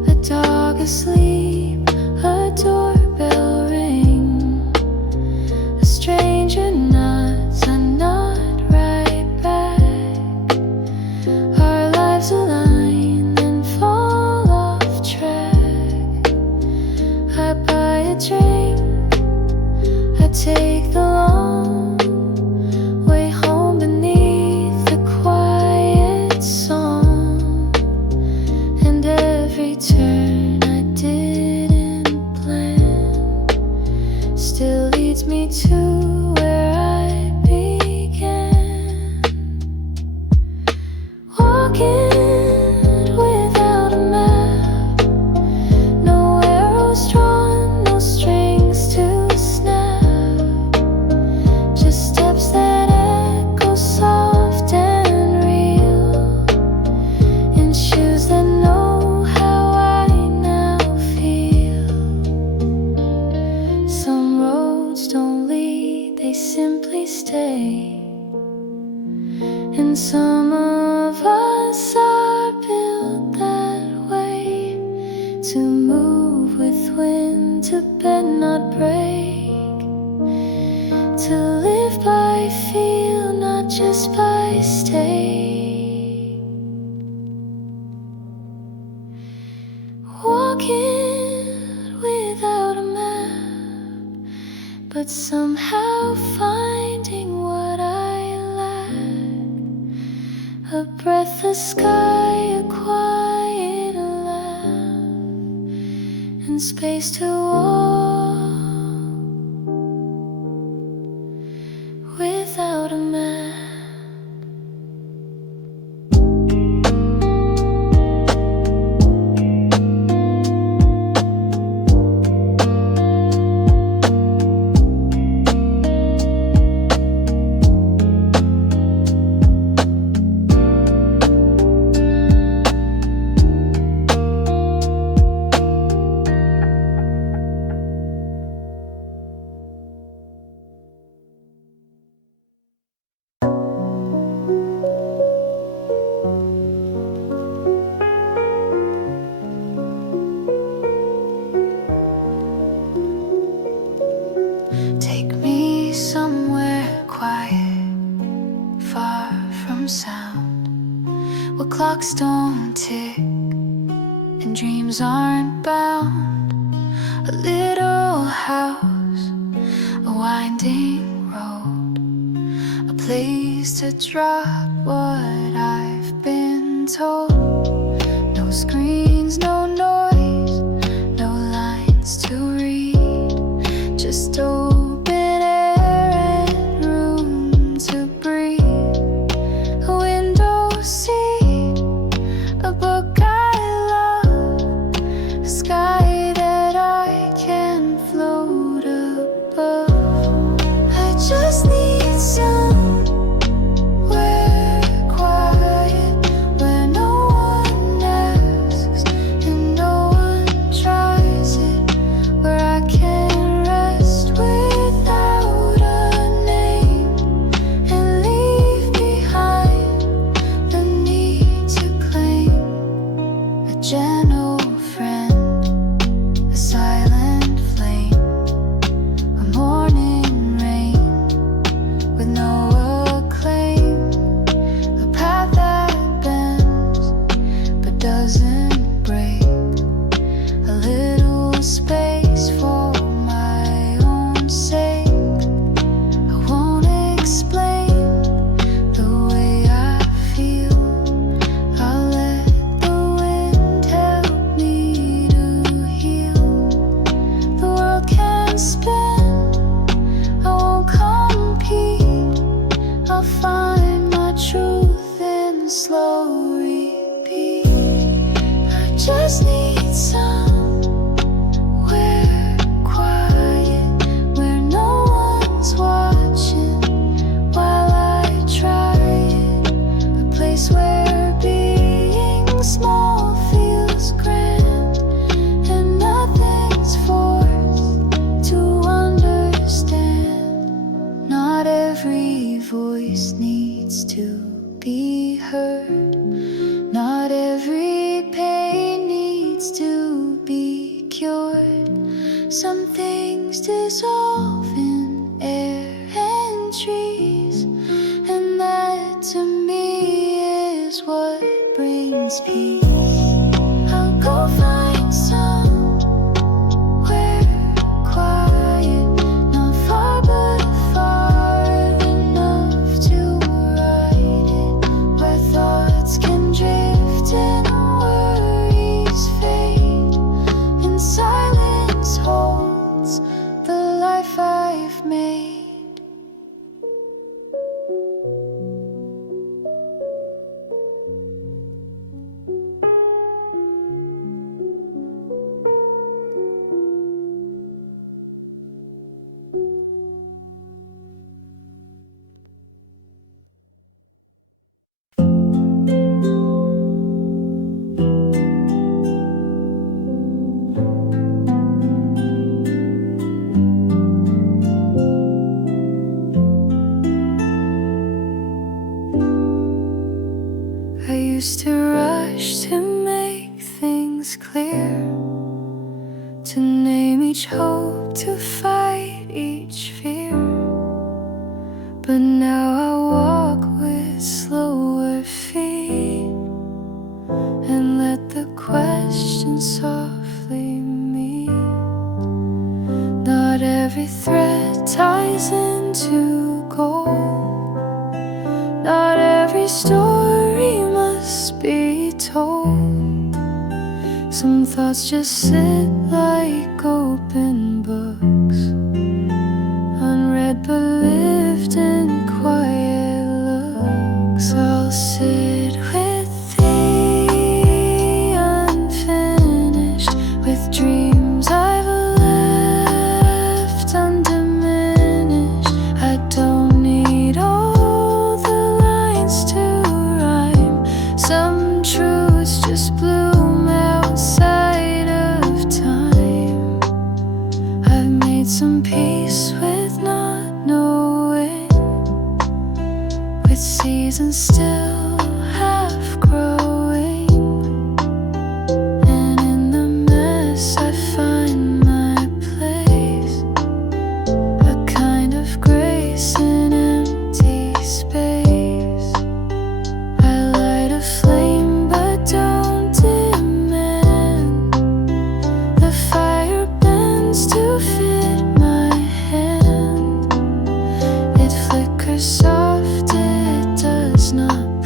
a dog asleep, a doorbell ring. A stranger nods, I nod right back. Our lives align and fall off track. I buy a drink, I take the long way home beneath the quiet song, and every turn I didn't plan still leads me to where I began. Walking without a map, no arrows drawn, no strings to snap, just steps that echo soft and real, in shoes that know how I now feel. Some roads don't lead, they simply stay, and some of us are built that way, to move with wind, to bend not break, to live by feel, not just by stay. Walking without a map, but somehow finding what I lack. A breathless sky, a quiet laugh, and space to walk without a map. Take me somewhere quiet, far from sound, where clocks don't tick and dreams aren't bound. A little house, a winding road, a place to drop what I've been told. No screens, no noise, no lines to read, just open air and room to breathe. A window seat, a book I love, a sky that I can float above. I just need somewhere quiet, where no one asks I'll find my truth in slow repeat. I just need somewhere quiet, where no one's watching while I try it. A place where being small feels grand, and nothing's forced to understand. Not every voice needs to be heard. Not every pain needs to be cured. Some things dissolve in air and trees, and that to me is what brings peace. I'll go find somewhere quiet, not far but far enough to write it, where thoughts can drift and worries fade, and silence holds the life I've made. I used to rush to make things clear, to name each hope, to fight each fear. But now I walk with slower feet and let the questions softly meet. Not every thread ties into gold. Not every story must be told. Some thoughts just sit like open books, unread but lived in quiet looks. I'll sit with the unfinished, with dreams I've left undiminished. I don't need all the lines to rhyme. Some truths just bloom outside of time. I've made some peace with not knowing, with seasons still half growing. And in the mess I find my place, a kind of grace in empty space. I light a flame but don't demand. The fire bends to fit my hand. It flickers soft, it does not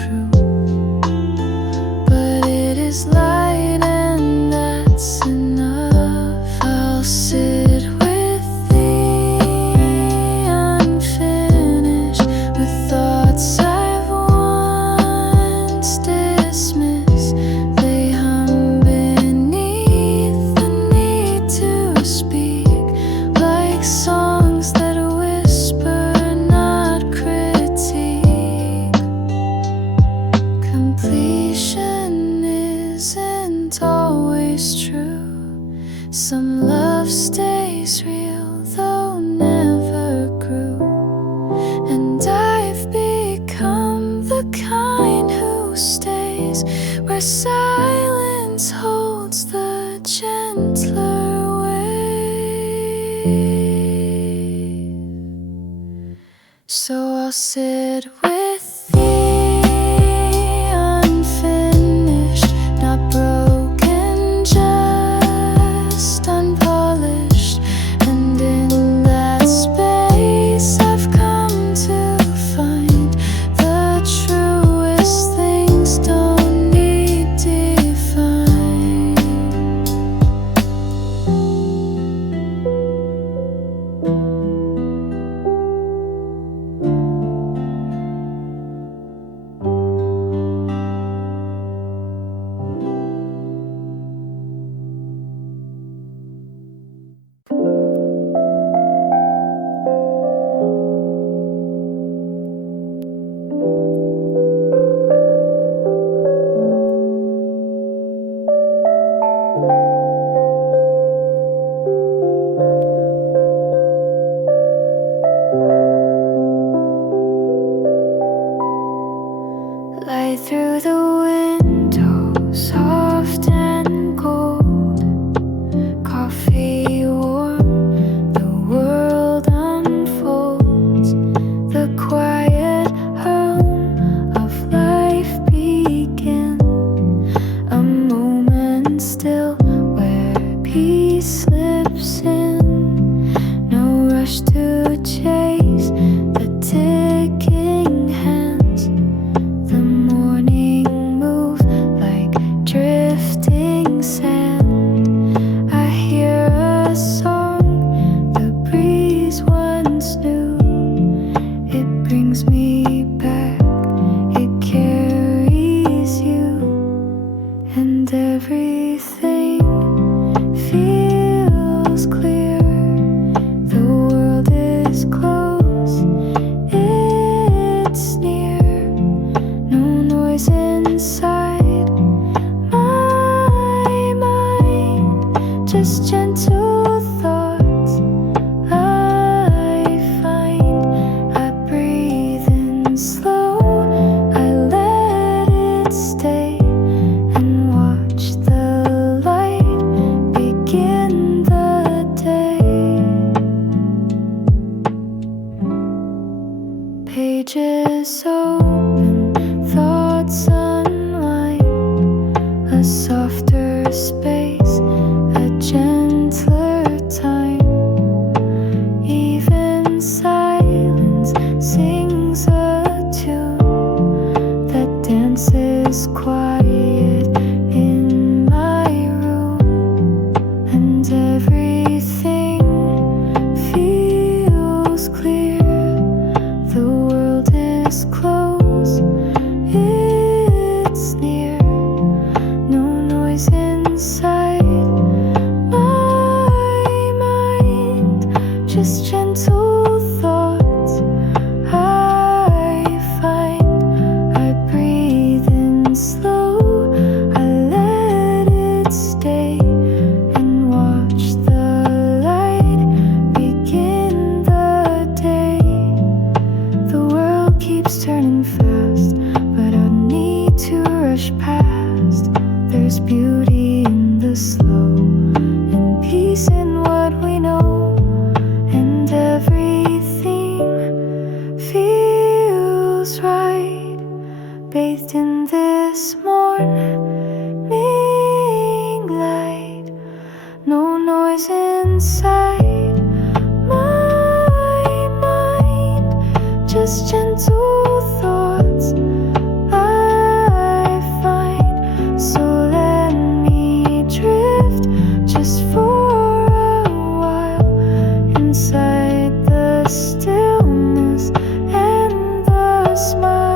Light through the window, soft and cold. Coffee warm, the world unfolds. The quiet hum of life begins. A moment still where peace slips in. No rush to chase the ticking hands. The morning moves like drifting sand. I hear a song the breeze once knew. It brings me back, it carries you, and everything feels clear. The world is close, it's near. No noise inside my mind, just gentle thoughts I find. I breathe in slow, I let it stay, and watch the light begin the day. Pages open, thoughts unwind. A softer space, a gentler time. Even silence sings a tune that dances quiet in my room, and everything feels clear. The world is close, it's near. No noise inside my mind, just gentle thoughts I find. I breathe in slow, I let it stay, and watch the light begin the day. The world keeps turning fast, but I need to rush past. There's beauty in the slow, and peace in what we know, and everything feels right, bathed in this morning light. No noise inside my mind, just gentle thoughts I find. So let me drift just for a while, inside the stillness and the smile.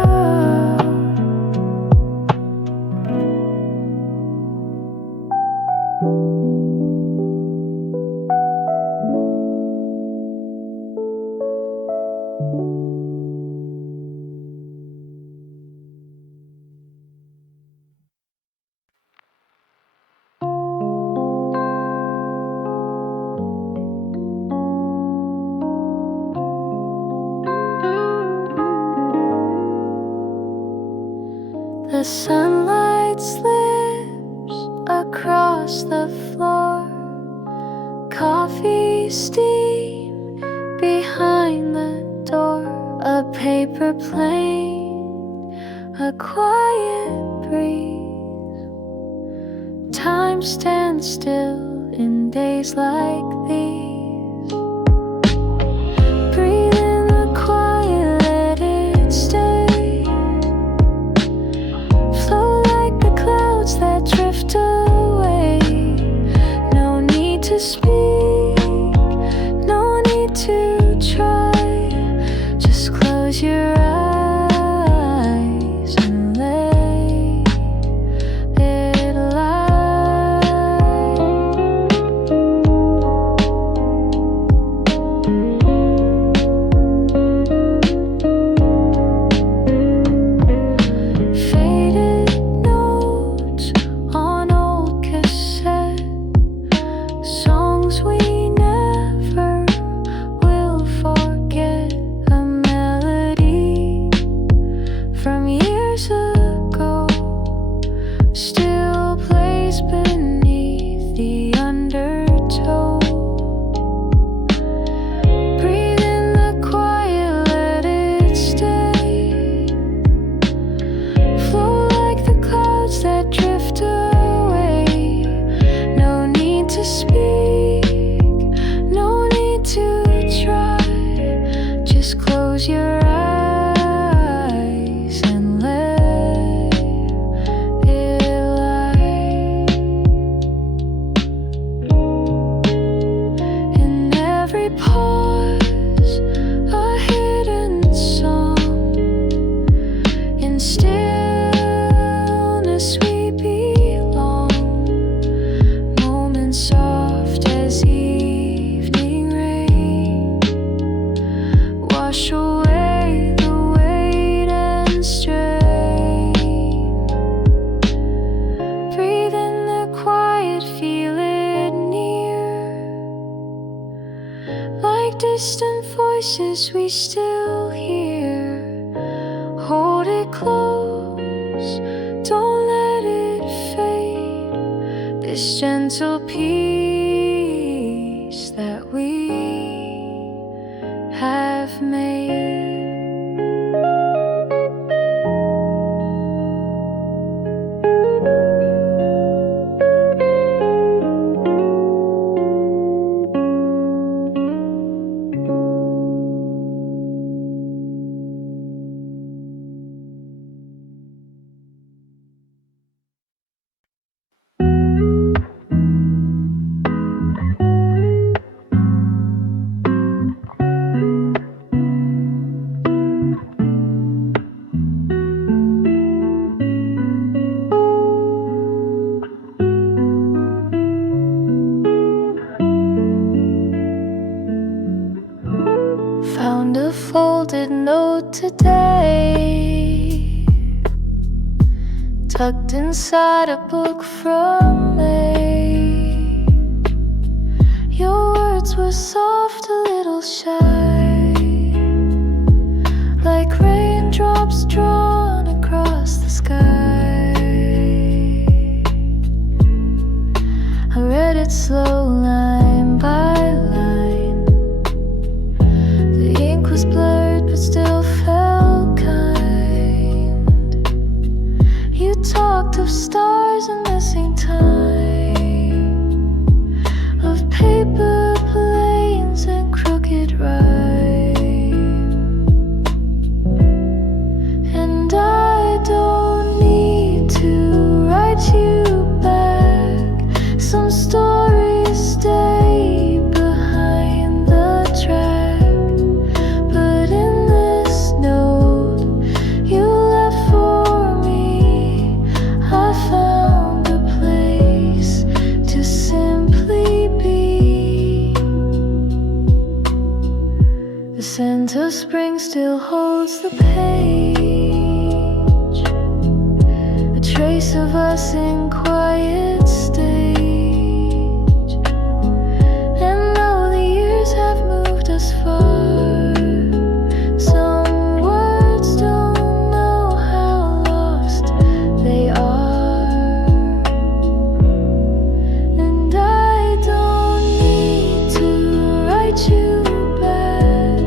The sunlight slips across the floor. Coffee steam behind the door. A paper plane, a quiet breeze. Time stands still in days like these. Breathe in the quiet, let it stay. Flow like the clouds that drift away. No need to speak, no need to try. Just close your eyes and let it lie. stillness we belong, moments soft as evening rain, wash away the weight and strain. Breathe in the quiet, feel it near, like distant voices we still hear. Hold it close, don't let it fade, this gentle peace that we have made. Found a folded note today, tucked inside a book from May. Your words were soft, a little shy, like raindrops drawn across the sky. I read it slow, line by line. The ink was blurred but still felt kind. You talked of stars and missing time, of paper planes and crooked rhyme. And I don't need to write you back. Some stories stay behind the track, but in this note you left for me, I found a place to simply be. The scent of spring still holds the page, a trace of us in quiet stage. And though the years have moved us far, some words don't know how lost they are. And I don't need to write you back.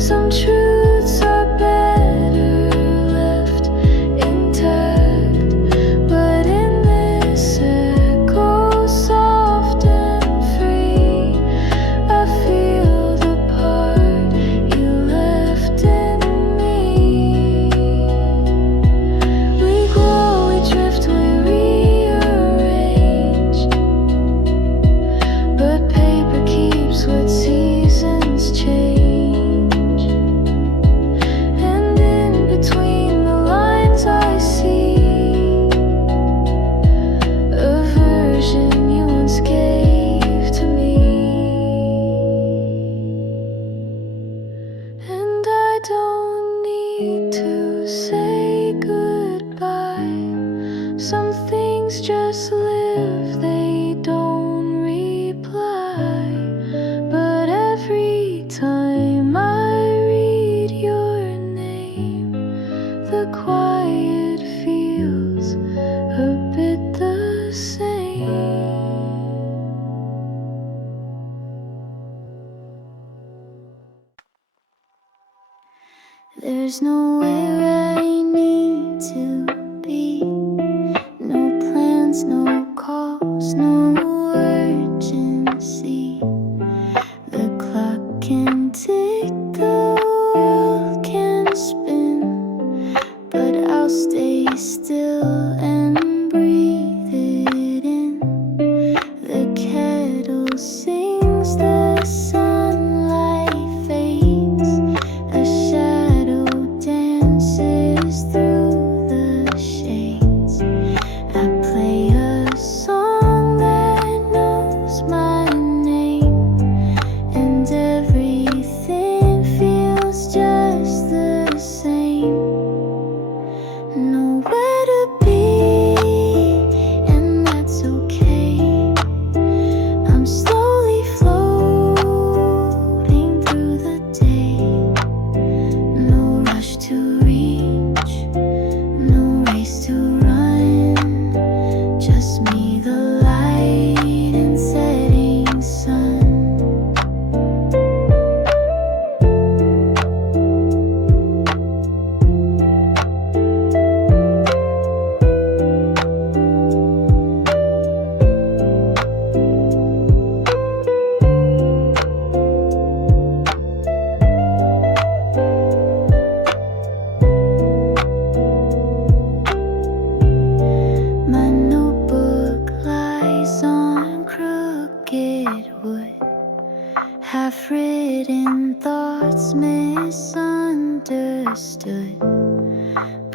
Some truths are better left intact, but in this echo, soft and free, I feel the part you left in me. We grow, we drift, we rearrange, but paper keeps what seasons change. And in between the lines I see a version you once gave to me. And I don't need to say goodbye. Some things just live, they don't reply. But every time I read your name, the quiet feels a bit the same. There's nowhere I need to be, no plans, no calls, no urgency. The clock can tick, the world can spin, but I'll stay still and breathe it in. The kettle sings, the sunlight fades, a shadow dances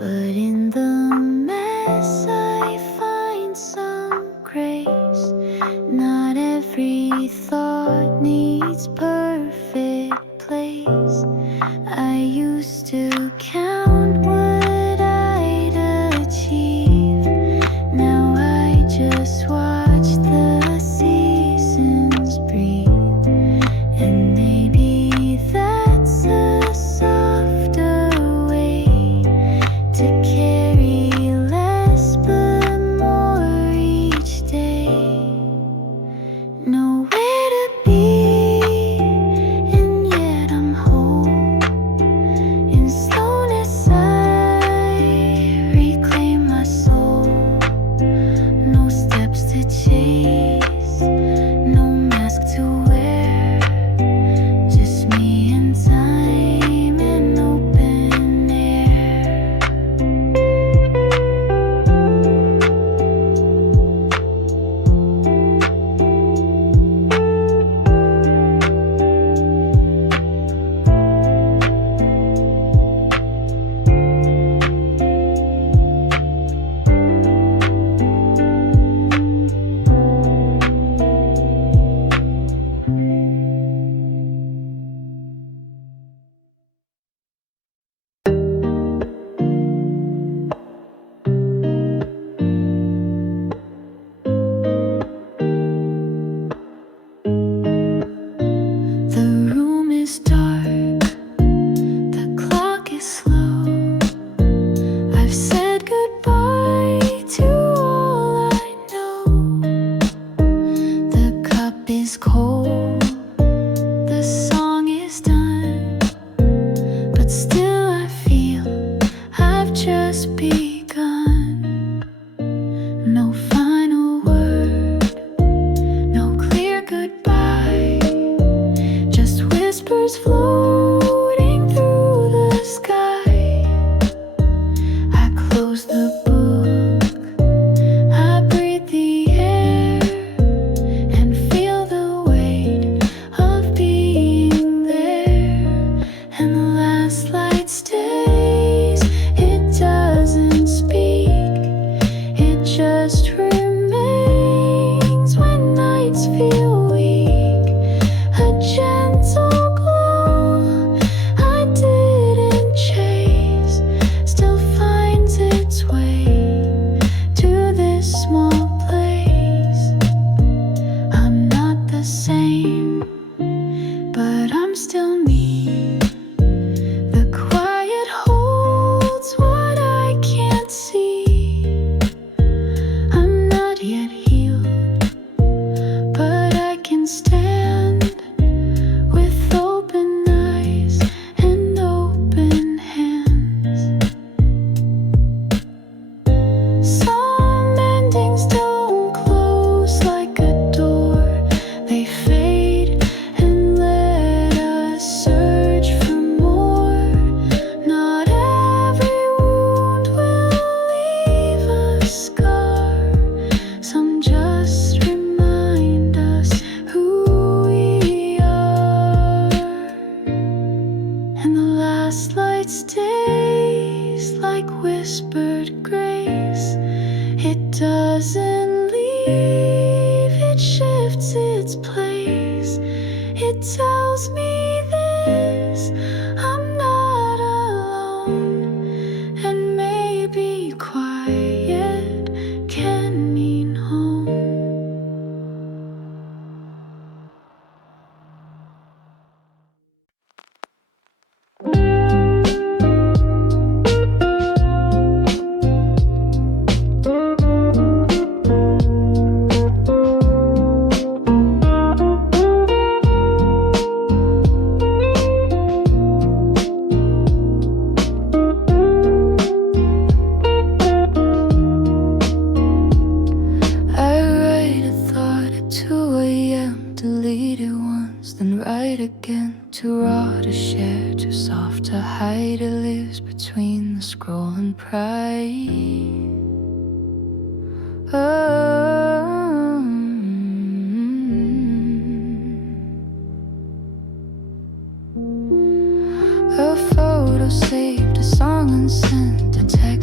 But in the mess I find some grace. Not every thought needs perfect place. I used to count what I'd achieve. Now I just watch the seasons breathe. And maybe that's a softer way to carry less but more each day. Nowhere to be, and yet I'm home. In slowness I reclaim my soul. No steps to chase, no mask to wear. Just me and time and open air. The room is dark, the clock is slow. I've said goodbye to all I know. The cup is cold, the song is done, but still I feel I've just begun. No final word, no clear goodbye, just whispers floating through the sky. I close the book, I breathe the air, and feel the weight of being there. And the last light stays, it doesn't speak, it just remains when nights feel weak. A gentle glow I didn't chase still finds its way to this small place. I'm not the same, but I'm still me. The quiet holds what I can't see. I'm not yet healed, but I can stand with open eyes and open hands. Some endings don't close like a door, they fade and let us search for more. Not every wound will leave a scar, some just remind us who we are. And the last light stays like whispered grace. It doesn't leave, it shifts its place. It tells me this, I'm not alone. And maybe quiet can mean home. I write a thought at 2 a.m., delete it once, then write again. Too raw to share, too soft to hide. It lives between the scroll and pride. A photo saved, a song unsent, a text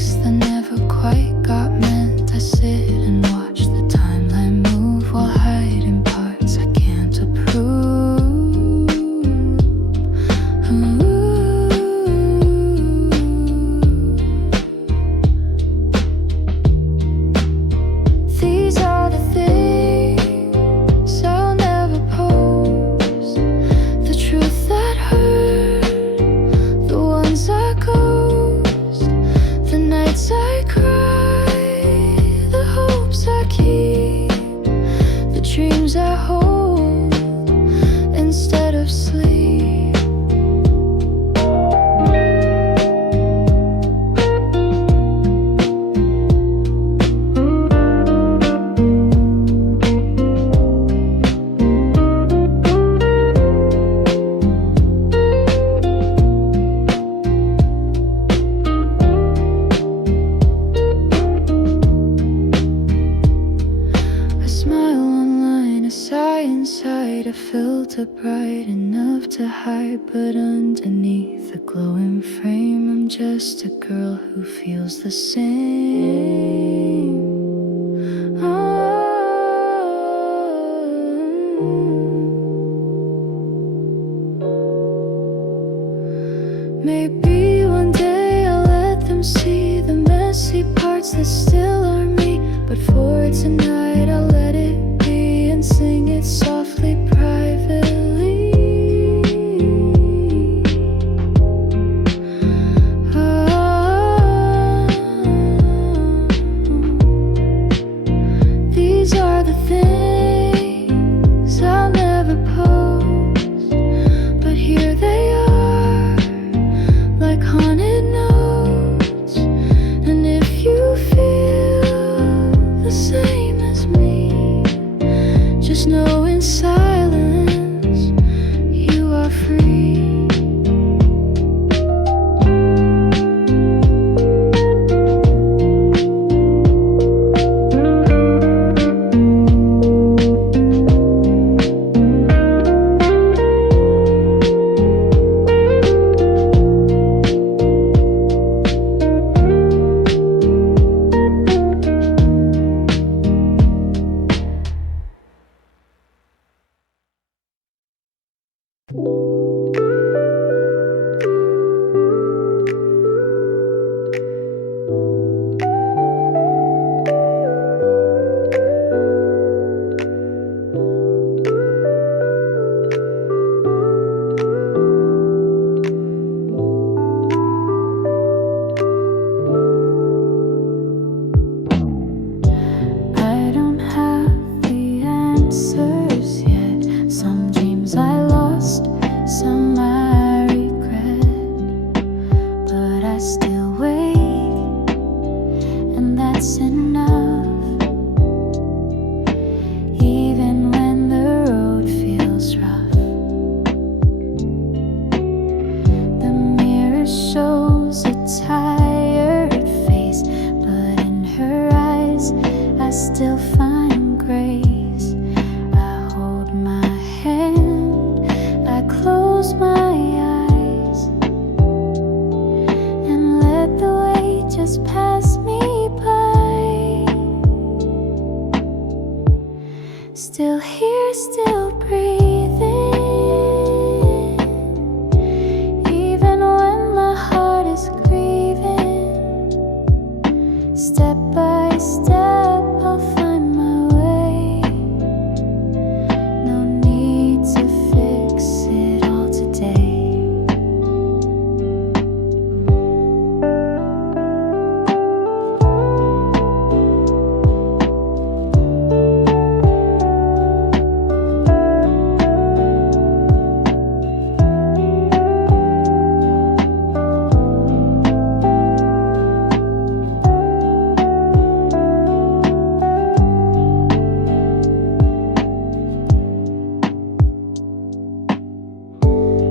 filter bright enough to hide, but underneath the glowing frame I'm just a girl who feels the same. Maybe one day I'll let them see the messy parts that still are me, but for tonight I'll let it be and sing it softly, privately. These are the things I'll never post, but here they are, like haunted notes. And if you feel the same as me, just know in silence you are free. I don't have the answers yet. Some dreams I lost, some I regret, but I still wait, and that's enough. Even when the road feels rough, the mirror shows a tired face, but in her eyes I still find grace. I hold my hand, I close my eyes, and let the weight just pass me by. Still here, still breathing, even when my heart is grieving. Step by step I'll find my way. No need to fix it all today.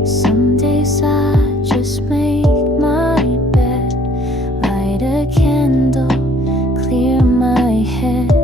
Some days I just make my bed, light a candle, clear my head.